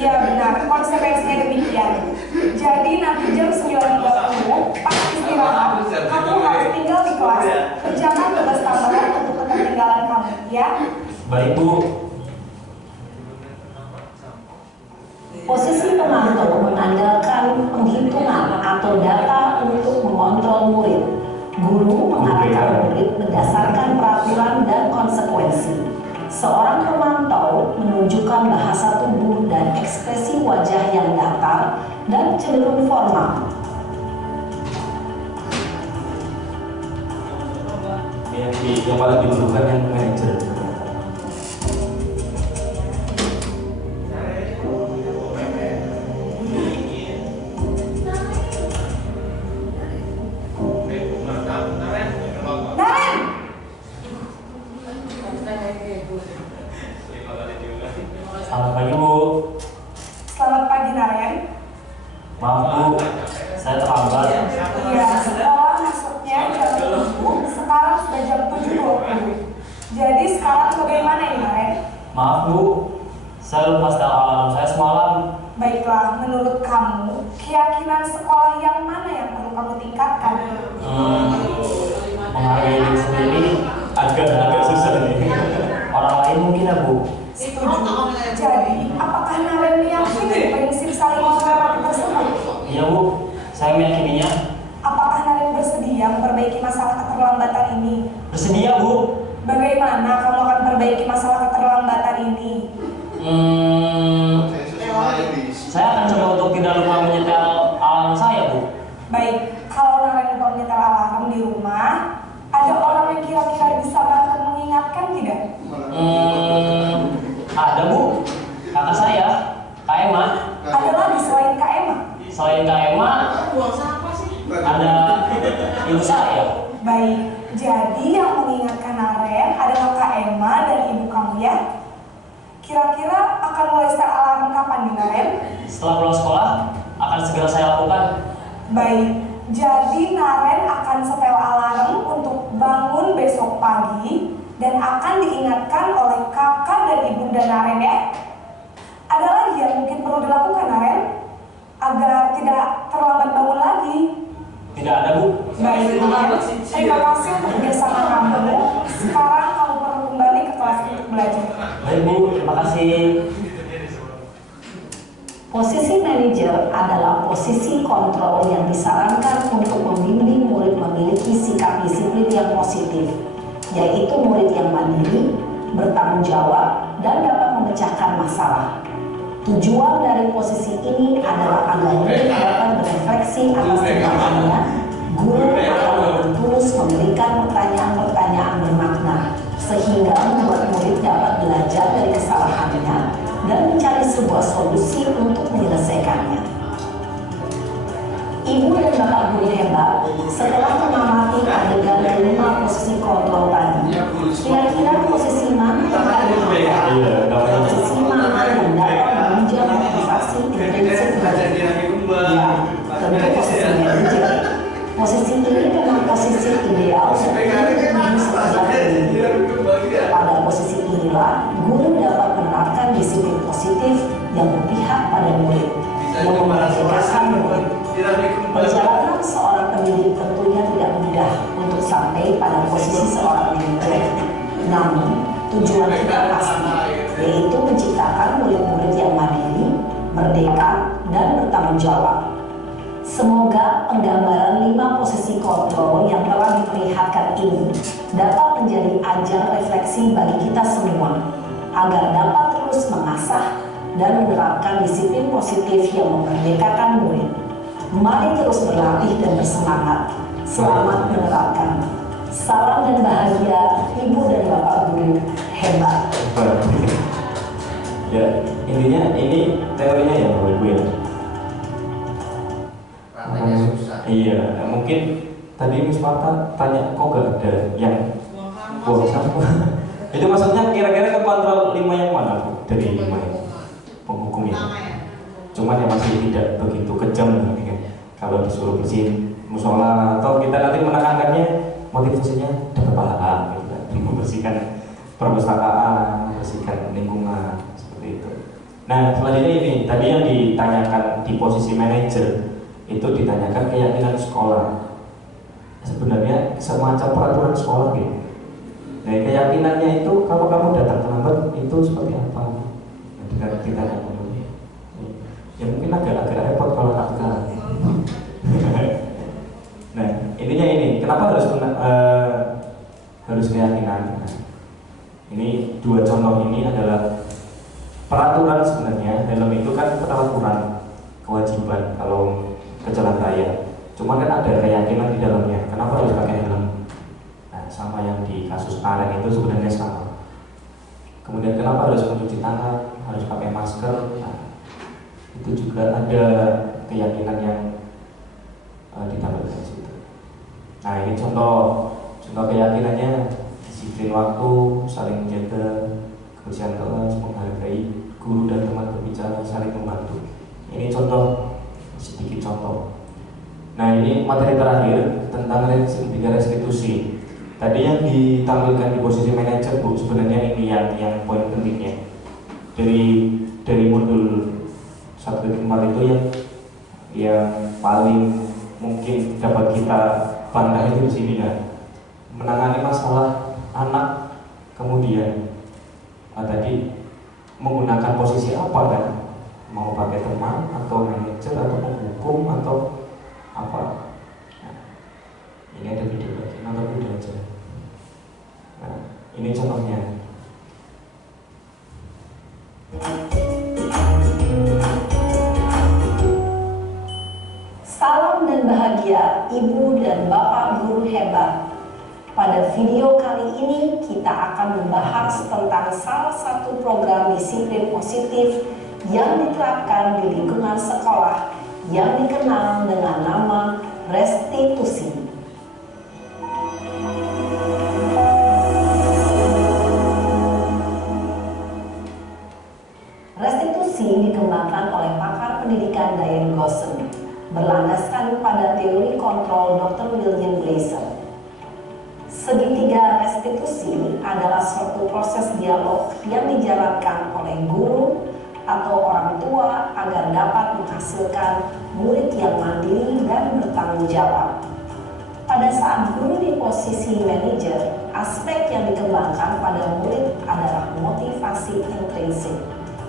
Iya benar, konsekuensinya demikian. Jadi nanti jam 9.30 pas istirahat, kamu harus tinggal di kelas. Kerjakan tugas tambahan untuk ketertinggalan kamu, ya. Baik Bu. Posisi pemantau mengandalkan penghitungan atau data untuk mengontrol murid. Guru mengarahkan murid berdasarkan peraturan dan konsekuensi. Seorang pemantau menunjukkan bahasa tubuh dan ekspresi wajah yang datar dan cenderung formal. Yang paling dibutuhkan yang manajer. Naren, Jadi sekarang bagaimana ini, Naren? Maaf Bu, saya lupa setel alarm saya semalam. Baiklah, menurut kamu, keyakinan sekolah yang mana yang perlu kamu tingkatkan? Menghargai diri sendiri agak susah nih. Orang lain mungkin ya Bu. Setuju. Jadi, apakah Naren meyakini prinsip saling menghormati tersebut? Iya Bu, saya meyakininya. Apakah Naren bersedia memperbaiki masalah keterlambatan ini? Bersedia Bu. Bagaimana kamu akan perbaiki masalah keterlambatan ini? Saya akan coba untuk tidak lupa menyetel alarm saya Bu. Baik, kalau Naren lupa menyetel alarm di rumah, ada orang yang kira-kira bisa bantu mengingatkan tidak? Ada Bu, kakak saya, Kak Emma. Ada lagi selain Kak Emma? Selain Kak Emma, ada ibu saya. Baik, jadi yang mengingatkan Naren adalah Kak Emma dan ibu kamu ya? Kira-kira akan mulai setel alarm kapan nih Naren? Setelah pulang sekolah, akan segera saya lakukan. Baik, jadi Naren akan setel alarm untuk bangun besok pagi dan akan diingatkan oleh kakak dan ibunda Naren ya. Ada lagi yang mungkin perlu dilakukan Naren agar tidak terlambat bangun lagi? Tidak ada Bu. Baik, Naren. Terima kasih untuk kerjasama kamu. Sekarang kamu perlu kembali ke kelas untuk belajar. Baik Bu, terima kasih. Posisi manajer adalah posisi kontrol yang disarankan untuk membimbing murid memiliki sikap disiplin yang positif, yaitu murid yang mandiri, bertanggung jawab, dan dapat memecahkan masalah. Tujuan dari posisi ini adalah agar murid dapat berefleksi atas tindakannya. Guru akan dengan tulus memberikan pertanyaan-pertanyaan bermakna, sehingga membuat murid dapat belajar dari kesalahannya dan mencari sebuah solusi untuk menyelesaikannya. Ibu dan bapak guru hebat, setelah mengamati adegan kelima posisi kontrol tadi, kira-kira posisi mana yang paling tepat? Posisi mana yang dapat menunjang motivasi intrinsik murid? Ya, tentu posisi manajer. Posisi ini memang posisi ideal seperti guru setiap pendidik. Pada posisi inilah, guru dapat menerapkan disiplin positif yang berpihak pada murid, yang memerdekakan murid. Perjalanan seorang pendidik tentunya tidak mudah untuk sampai pada posisi seorang manajer. Namun, tujuan kita pasti, yaitu menciptakan murid-murid yang mandiri, merdeka, dan bertanggung jawab. Semoga penggambaran 5 posisi kontrol yang telah diperlihatkan ini dapat menjadi ajang refleksi bagi kita semua, agar dapat terus mengasah dan menerapkan disiplin positif yang memerdekakan murid. Mari terus berlatih dan bersemangat. Selamat menerapkan. Salam dan bahagia Ibu dan Bapak Guru hebat. Ya, intinya ini teorinya ya Bapak Ibu ya. Iya, mungkin tadi Miss Marta tanya kok gak ada yang buang sampah. Itu maksudnya kira-kira ke kontrol 5 yang mana Bu? Dari 5 yang penghukum ini. Cuman yang masih tidak begitu kejam kan? Kalau disuruh bersihin musola atau kita nanti menekankannya motivasinya dapat pahala gitu kan. Membersihkan perpustakaan, membersihkan lingkungan seperti itu. Nah, selanjutnya ini tadi yang ditanyakan di posisi manajer itu ditanyakan keyakinan sekolah. Sebenarnya semacam peraturan sekolah gitu. Nah, keyakinannya itu kalau kamu datang terlambat itu seperti apa? Nah, dengan ditanya dulu. Ya mungkin agak repot kalau kakak. Nah, intinya ini, kenapa harus keyakinan? Nah, ini 2 contoh ini adalah peraturan sebenarnya. Helm itu kan peraturan kewajiban kalau ke jalan raya. Cuma kan ada keyakinan di dalamnya. Kenapa harus pakai helm? Nah, sama yang di kasus Naren itu sebenarnya sama. Kemudian kenapa harus mencuci tangan, harus pakai masker? Nah, itu juga ada keyakinan yang ditambahkan di situ. Nah, ini contoh keyakinannya: disiplin waktu, saling menjaga, kebersihan kelas, menghargai guru dan teman berbicara, saling membantu. Ini contoh, sedikit contoh. Nah, ini materi terakhir tentang restitusi. Tadi yang ditampilkan di posisi manajer Bu, dari modul 1.4 itu yang paling mungkin dapat kita bantah itu di sini ya, menangani masalah anak, kemudian tadi menggunakan posisi apa kan, mau pakai teman atau manajer atau penghukum atau apa. Nah, ini ada video lagi, nonton video aja. Nah, ini contohnya. Salam dan bahagia Ibu dan Bapak guru hebat. Pada video kali ini kita akan membahas tentang salah satu program disiplin positif yang diterapkan di lingkungan sekolah yang dikenal dengan nama restitusi. Restitusi dikembangkan oleh pakar pendidikan Diane Gosson, berlandaskan pada teori kontrol Dr. William Glasser. Segitiga restitusi adalah suatu proses dialog yang dijalankan oleh guru atau orang tua agar dapat menghasilkan murid yang mandiri dan bertanggung jawab. Pada saat guru di posisi manajer, aspek yang dikembangkan pada murid adalah motivasi intrinsik,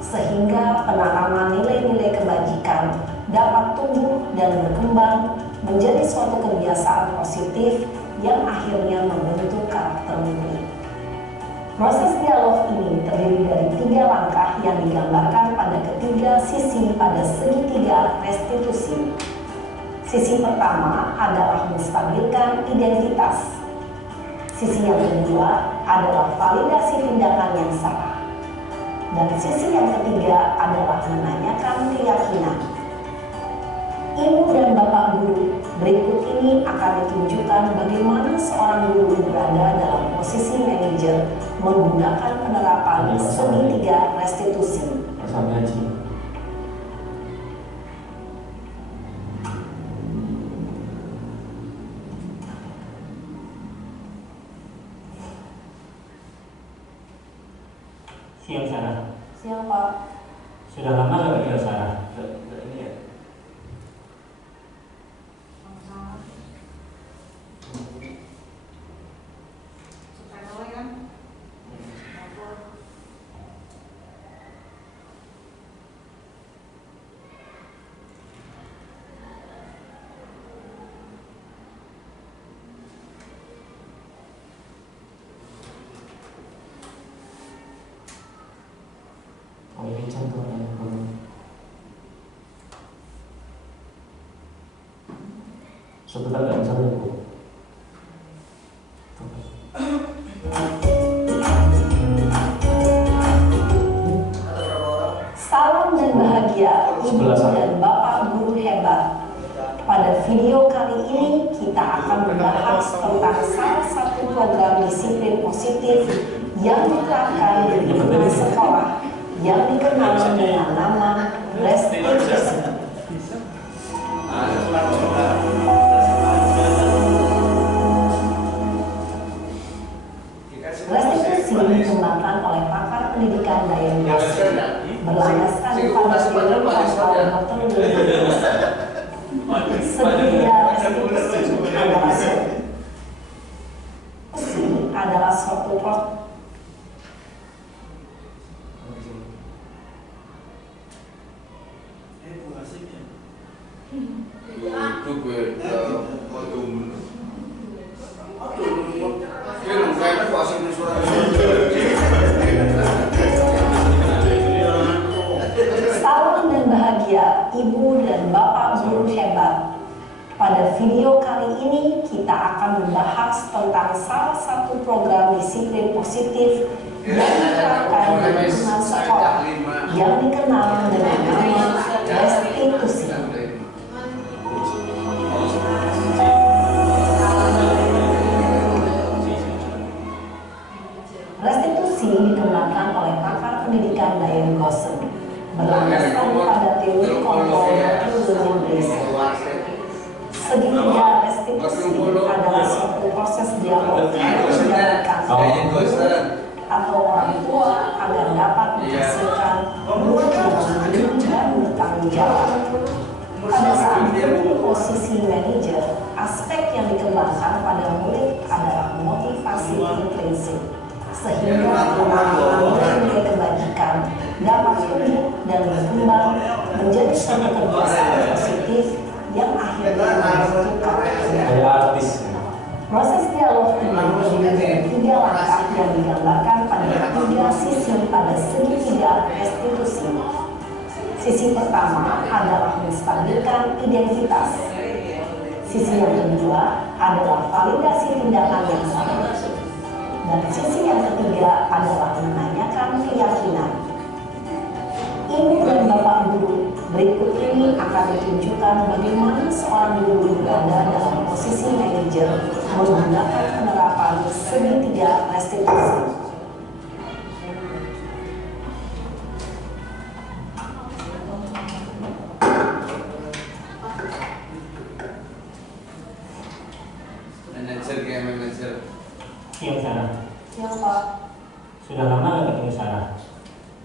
sehingga penanaman nilai-nilai kebajikan dapat tumbuh dan berkembang menjadi suatu kebiasaan positif yang akhirnya membentuk karakter murid. Proses dialog ini terdiri dari 3 langkah yang digambarkan pada ketiga sisi pada segitiga restitusi. Sisi pertama adalah menstabilkan identitas. Sisi yang kedua adalah validasi tindakan yang salah. Dan sisi yang ketiga adalah menanyakan keyakinan. Ibu dan Bapak guru, berikut ini akan ditunjukkan bagaimana seorang guru berada dalam posisi manajer menggunakan penerapan segitiga restitusi. Siang Sarah. Siang Pak. Sudah lama gak kerja Sarah? Ini ya. Oh ini contohnya. Sebentar nggak bisa Bu. Salam dan bahagia Ibu dan Bapak guru hebat. Pada video kali ini kita akan membahas tentang salah satu program disiplin positif yang diterapkan di lingkungan sekolah yang dikenal dengan nama restitusi. Restitusi dikembangkan oleh pakar pendidikan Diane Gosson, berlandaskan pada teori kontrol Dr. William Glasser. Segitiga restitusi adalah suatu proses. Itu beda kodum. Film kayak pasang surat. Salam dan bahagia Ibu dan Bapak guru hebat. Pada video kali ini kita akan membahas tentang salah satu program disiplin positif yang diterapkan di lingkungan sekolah yang dikenal dengan nama restitusi. Restitusi dikembangkan oleh pakar pendidikan Diane Gosson, berlandaskan pada teori kontrol Dr. William Glasser. Segitiga restitusi adalah suatu proses dialog yang dijalankan atau orang tua agar dapat menghasilkan murid yang mandiri dan bertanggung jawab. Pada saat ini posisi manajer, aspek yang dikembangkan pada murid adalah motivasi intrinsik, sehingga pemahaman nilai kebajikan dapat tumbuh dan berkembang menjadi suatu kebiasaan positif yang akhirnya menentukan. Proses dialog ini memiliki 3 langkah yang digambarkan pada 3 sisi pada segitiga restitusi. Sisi pertama adalah menstabilkan identitas. Sisi yang kedua adalah validasi tindakan yang salah. Dan sisi yang ketiga adalah menanyakan keyakinan. Ibu dan Bapak Guru, berikut ini akan ditunjukkan bagaimana seorang guru berada dalam posisi manajer menggunakan penerapan segitiga restitusi. Siang Sarah. Siang Pak. Sudah lama gak ketemu Sarah?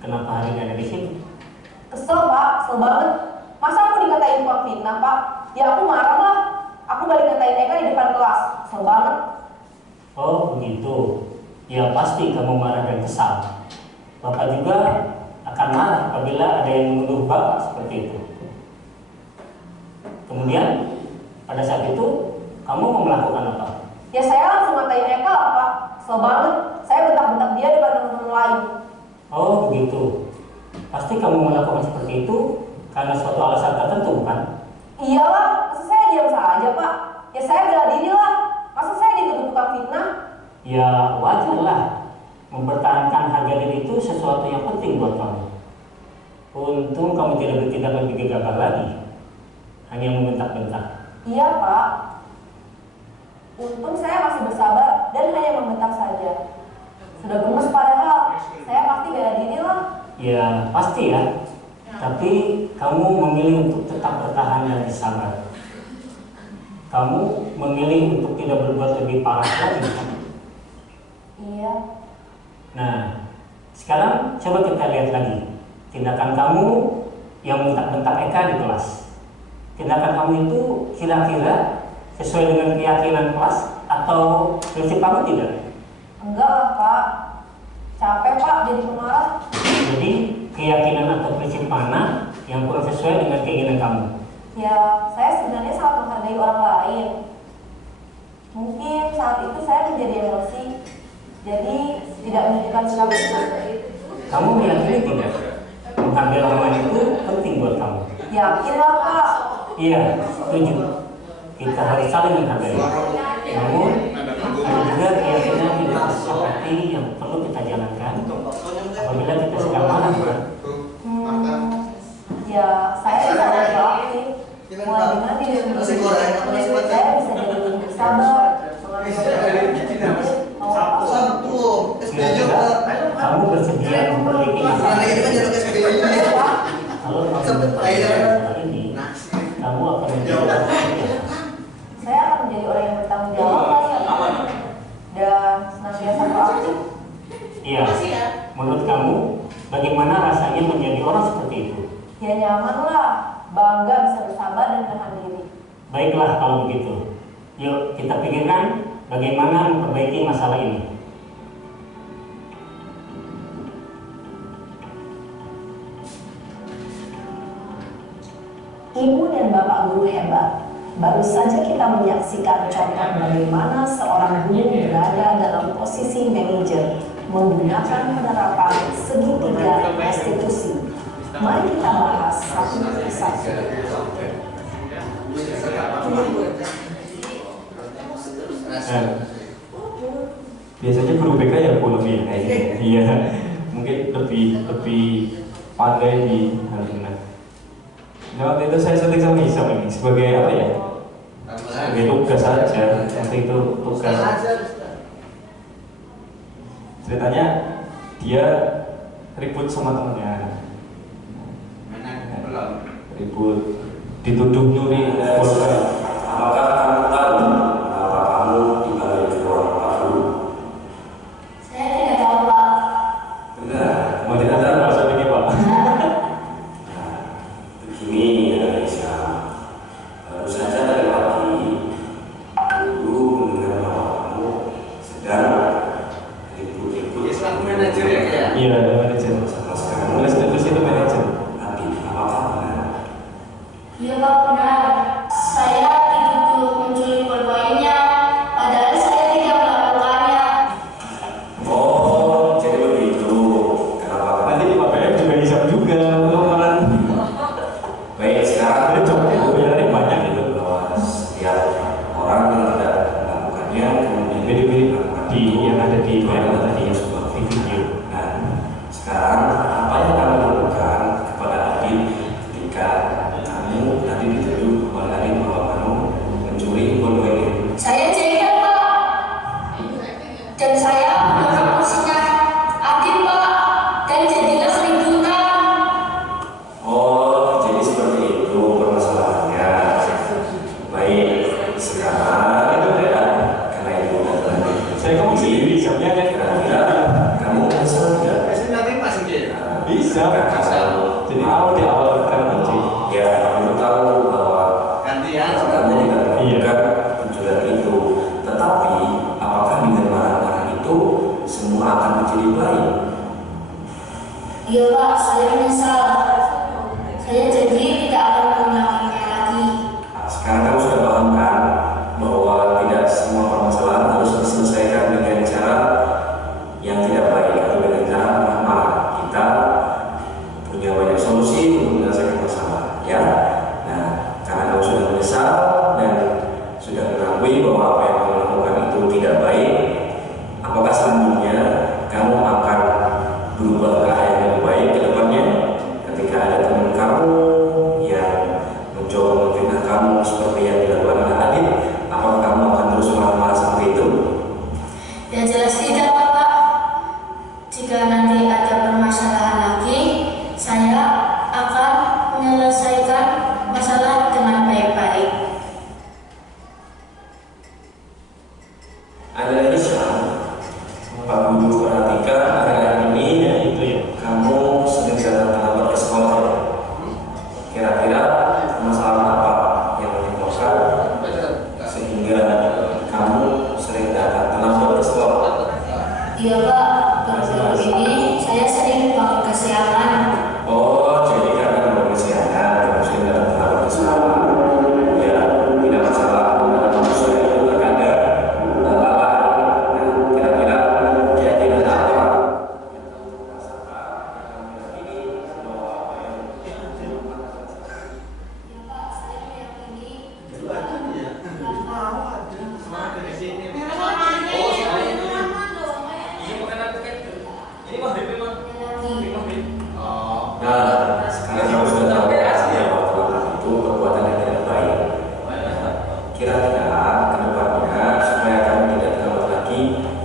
Kenapa hari ini ada di sini? Kesel Pak, kesel banget. Masa aku dikatain Pak fitnah Pak? Ya aku marah lah. Aku balik ngatain Eka di depan kelas. Kesel banget. Oh begitu. Ya pasti kamu marah dan kesal. Bapak juga akan marah apabila ada yang menuduh Bapak seperti itu. Kemudian pada saat itu kamu mau melakukan apa? Ya saya langsung ngatain Eka lah Pak. Kesel banget. Saya bentak-bentak dia depan teman-teman lain. Oh begitu. Pasti kamu melakukan seperti itu karena suatu alasan tertentu, bukan? Iyalah, masa saya diam saja Pak? Ya saya bela diri lah. Masa saya dituduh tukang fitnah? Ya wajar lah. Mempertahankan harga diri itu sesuatu yang penting buat kamu. Untung kamu tidak bertindak lebih gegabah lagi. Hanya membentak-bentak. Iya Pak. Untung saya masih bersabar dan hanya membentak saja. Sudah gemes padahal, saya pasti bela diri lah. Ya pasti ya. Tapi kamu memilih untuk tetap bertahan dan bersabar. Kamu memilih untuk tidak berbuat lebih parah lagi. Iya. Nah, sekarang coba kita lihat lagi tindakan kamu yang bentak-bentak Eka di kelas. Tindakan kamu itu kira-kira sesuai dengan keyakinan kelas atau prinsip kamu tidak? Enggak lah Pak. Capek Pak jadi pemarah. Jadi keyakinan atau prinsip mana yang kurang sesuai dengan keinginan kamu? Ya, saya sebenarnya sangat menghargai orang lain. Mungkin saat itu saya menjadi emosi, jadi tidak menunjukkan sikap itu. Kamu meyakini tidak? Menghargai orang lain itu penting buat kamu. Yakin lah Pak. Iya, setuju. Kita harus saling menghargai. Namun, ada juga keyakinan tidak disepakati yang perlu kita jalankan apabila kita sedang marah, kan? Ya, saya bisa lebih aktif. Mulai dengan diri sendiri, saya bisa jadi lebih sabar. Kamu bersedia memperbaiki masalah kalau kamu masalah ini, kamu akan menjadi Saya akan menjadi orang yang bertanggung jawab lah ya Pak. Dan senantiasa proaktif. Iya. Menurut kamu, bagaimana rasanya menjadi orang seperti itu? Ya nyaman lah, bangga bisa bersabar dan menahan diri. Baiklah kalau begitu. Yuk kita pikirkan bagaimana memperbaiki masalah ini. Ibu dan Bapak Guru hebat. Baru saja kita menyaksikan contoh bagaimana seorang guru berada dalam posisi manajer menggunakan penerapan segitiga restitusi. Mari kita bahas satu persatu. Biasanya guru BK ya pulang ya kayak gitu. Iya, mungkin lebih pandai di hal ini. Nah, waktu itu saya syuting sama Isam ini sebagai apa ya? Sebagai tugas saja. Waktu itu tugas. Ceritanya dia ribut sama temennya. Ribut, dituduh nyuri pulsa. Apakah kamu tahu kenapa kamu tinggal di ruang guru? Saya tidak tahu Pak. selaku manajer ya kayak? Iya, ada manajer. Mulai status itu manajer. Nanti apakah benar? Iya Pak, benar. Saya dituduh mencuri poin-poinnya, padahal saya tidak melakukannya. Oh, jadi begitu. Kenapa? Nanti di KPM juga hisap juga teman-teman. Baik, sekarang Biasanya banyak itu. bahwa setiap orang yang tidak melakukannya kemudian Beda-beda melakukan di yang ada di itu KPM adalah tadi ya, sebuah di video. Nah, sekarang apa yang kamu lakukan kepada Adit ketika kamu tadi dituduh oleh Adit bahwa kamu mencuri foto ini? Saya jengkel Pak, dan saya mendorong kursinya Adit Pak, dan jadilah keributan. Oh, jadi seperti itu permasalahannya. Baik, sekarang itu ya, karena itu adalah Saya ngomong sendiri, hisapnya kan. kira-kira kamu menyesal tidak? Bisa. Jadi awal di awal kan kunci. Ya, kamu tahu bahwa kamu tidak melakukan pencurian itu, tetapi apakah dengan marah-marah itu semua akan menjadi baik? Iya Pak, saya menyesal. Saya janji tidak akan mengulanginya lagi. Nah, sekarang kamu sudah paham kan bahwa tidak semua permasalahan harus diselesaikan dengan cara yang tidak baik atau dengan cara marah-marah. Kita punya banyak solusi untuk menyelesaikan masalah, ya. Nah, karena kamu sudah menyesal dan sudah mengakui bahwa apa yang kamu lakukan itu tidak baik, apakah selanjutnya kamu akan berubah ke arah yang lebih baik ke depannya ketika ada teman kamu yang mencoba memfitnah kamu seperti yang dilakukan oleh Adit? Apakah kamu akan terus marah-marah seperti itu? Ya jelas tidak Pak. Jika nanti ada permasalahan lagi, saya akan menyelesaikan masalah dengan baik-baik. Ada Islam, Pak Guru perhatikan akhir-akhir ini Ya itu ya. kamu sering datang terlambat ke sekolah. Kira-kira masalah apa yang menimbulkan sehingga kamu sering datang terlambat ke sekolah? Iya Pak, baru-baru ini saya sering pakai kesiangan. Oh, jadi karena kamu kesiangan, kamu sering datang terlambat ke sekolah. Ya, tidak masalah. Karena kamu sering itu terkadang lalai. Nah, kira-kira keyakinan apa? Iya Pak, saya meyakini. Nah, sekarang kamu sudah tahu bahwa terlambat itu perbuatan yang tidak baik. Kira-kira ke depannya supaya kamu tidak terlambat lagi,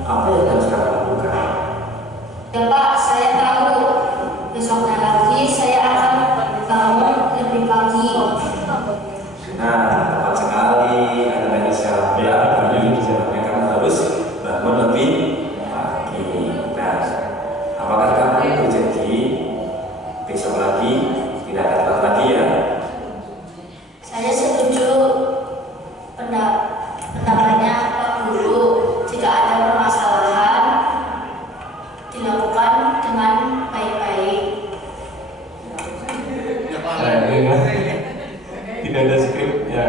apa yang harus kamu lakukan? Ya Pak, saya tahu. Besoknya lagi saya akan bangun lebih pagi. Nah, tepat sekali. Ada lagi syarat ya. Ini syaratnya kamu harus bangun lebih pagi. Nah, apakah kamu berjanji besok lagi tidak akan telat lagi ya? Saya setuju pendapatnya Pak Guru. Jika ada permasalahan, dilakukan dengan baik-baik. Tidak ada skrip ya.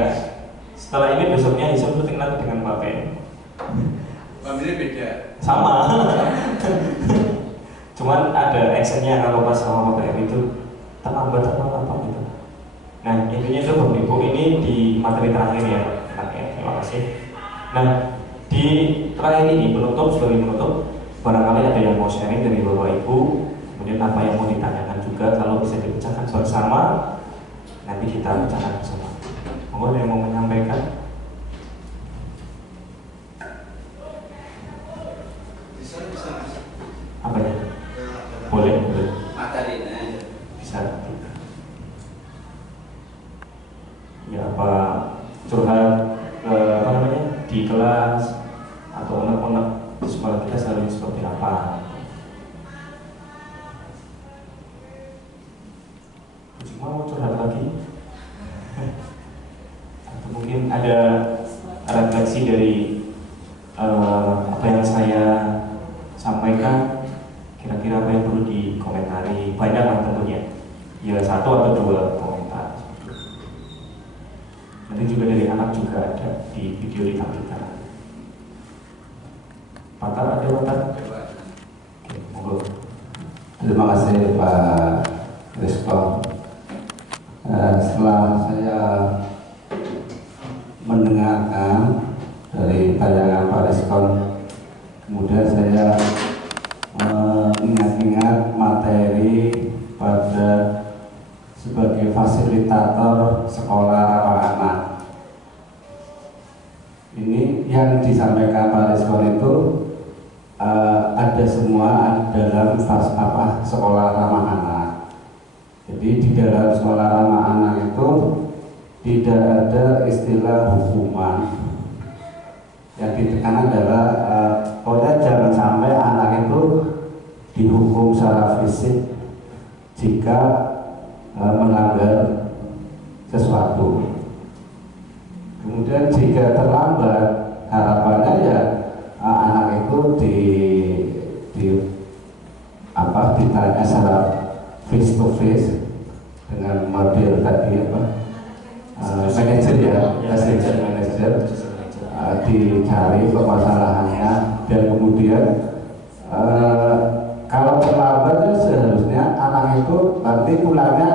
Setelah ini besoknya hisap rutin lagi dengan Pak PM. Pamilnya beda. Sama. Cuman ada actionnya kalau pas sama Pak PM itu terlambat apa gitu. Nah intinya itu Bapak Ibu ini di materi terakhir ya. Terima kasih. Nah di terakhir ini sebagai penutup barangkali ada yang mau sharing dari Bapak Ibu, kemudian apa yang mau ditanyakan juga kalau bisa dipecahkan bersama, nanti kita pecahkan bersama. Monggo ada yang mau menyampaikan? Bisa. Apa ya? Boleh. Materinya. Bisa. Ya apa curhat apa namanya di kelas atau unek-unek di sekolah kita seharusnya seperti apa? Cuma mau curhat lagi? Atau mungkin ada refleksi dari apa yang saya sampaikan kira-kira apa yang perlu dikomentari? Banyak lah tentunya, ya 1 atau 2 komentar. Nanti juga dari anak juga ada di video ditampilkan. Pakar ada Pakar? Oke, monggo. Terima kasih Pak Rizko. Setelah saya mendengarkan dari tayangan Pak Rizko, kemudian saya mengingat-ingat materi pada sebagai fasilitator sekolah ramah anak. Ini yang disampaikan Pak Rizko itu ada semua dalam sekolah ramah anak. Jadi di dalam sekolah ramah anak itu tidak ada istilah hukuman. Yang ditekan adalah pokoknya jangan sampai anak itu dihukum secara fisik jika melanggar sesuatu. Kemudian jika terlambat, harapannya ya anak itu ditanya secara face to face dengan model tadi manajer manajer dicari permasalahannya, dan kemudian kalau terlambat ya seharusnya anak itu nanti pulangnya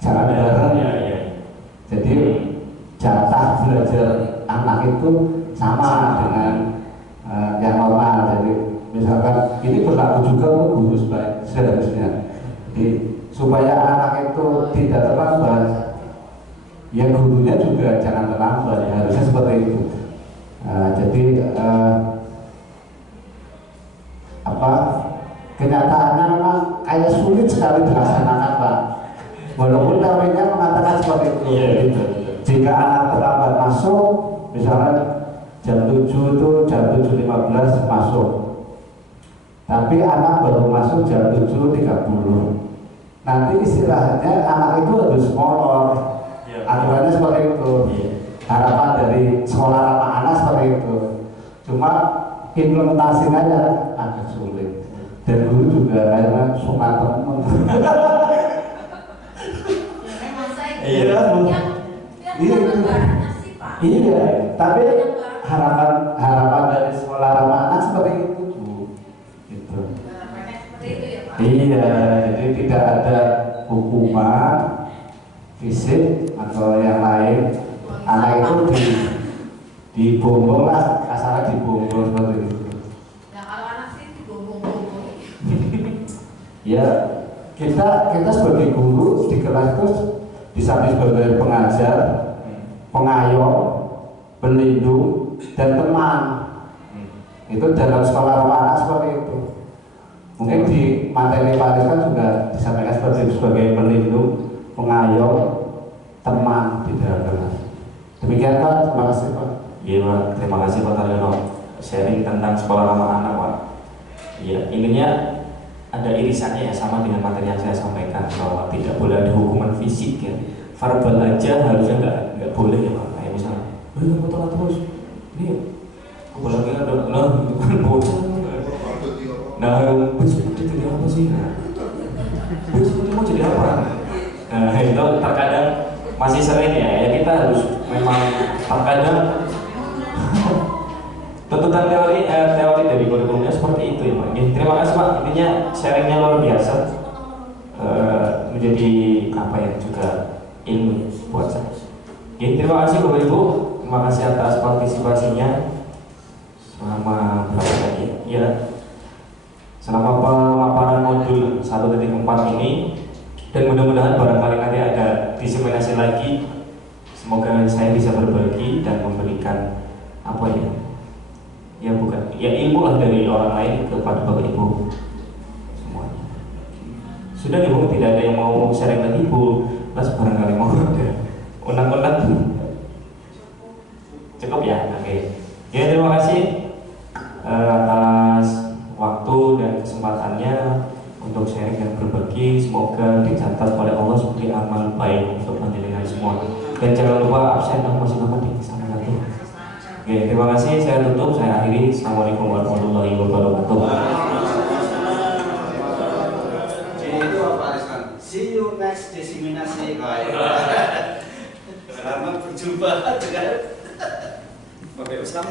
jangan bareng. Jadi jatah belajar anak itu sama dengan yang normal. Jadi misalkan ini berlaku juga untuk guru seharusnya. Jadi supaya anak itu tidak terlambat, ya gurunya juga jangan terlambat, ya harusnya seperti itu. Jadi kenyataannya memang kayak sulit sekali dilaksanakan, Pak. Walaupun teorinya mengatakan seperti itu. Jika anak terlambat masuk, misalnya jam 7 itu jam 7.15 masuk, tapi anak baru masuk jam 7.30, nanti istilahnya anak itu harus molor. Aturannya seperti itu. Harapan dari sekolah ramah anak seperti itu. Cuma implementasinya ya agak sulit, dan guru juga kayaknya suka temen. Iya, tapi harapan dari sekolah ramah anak seperti itu, Bu. Gitu. Iya, jadi tidak ada hukuman fisik atau yang lain. Anak itu dibombong lah, kasarnya dibombong seperti itu. Ya kalau anak sih dibombong-bombong. Ya, kita sebagai guru di kelas itu bisa sebagai pengajar, pengayom, pelindung, dan teman. Itu dalam sekolah ramah anak seperti itu. Mungkin di materi Pak Rizka juga disampaikan seperti itu, sebagai pelindung, pengayom, teman di dalam kelas. Demikian Pak, terima kasih Pak. Iya Pak, terima kasih Pak Taryono sharing tentang sekolah ramah anak Pak. Iya, ininya ada irisannya ya sama dengan materi yang saya sampaikan, bahwa tidak boleh ada hukuman fisik ya. Verbal aja harusnya nggak boleh ya Pak. Kayak misalnya, kamu telat terus, ini apalagi ada gitu kan bocah. Nah, besok jadi apa sih? Besok mau jadi apa? Nah itu terkadang masih sering ya kita harus memang terkadang tuntutan teori dari kurikulumnya seperti itu ya Pak. Terima kasih Pak, intinya sharingnya luar biasa, menjadi apa ya juga ilmu buat saya. Terima kasih Bapak Ibu, terima kasih atas partisipasinya selama berapa tadi ya, selama pemaparan modul 1.4 ini. Dan mudah-mudahan barangkali nanti ada diseminasi lagi. Semoga saya bisa berbagi dan memberikan apa ya, ya bukan, ya ilmu lah dari orang lain kepada Bapak Ibu semuanya. Sudah Ibu, tidak ada yang mau sharing lagi Bu, plus barangkali mau ada undang-undang. Cukup ya, oke. Ya terima kasih atas waktu dan kesempatannya untuk sharing dan berbagi. Semoga dicatat oleh Allah sebagai amal baik untuk panjenengan semua. Dan jangan lupa absen dan masih lama di sana nanti. Oke, terima kasih. Saya tutup, saya akhiri. Assalamualaikum warahmatullahi wabarakatuh. See you next diseminasi. Selamat berjumpa dengan Bapak Ustaz.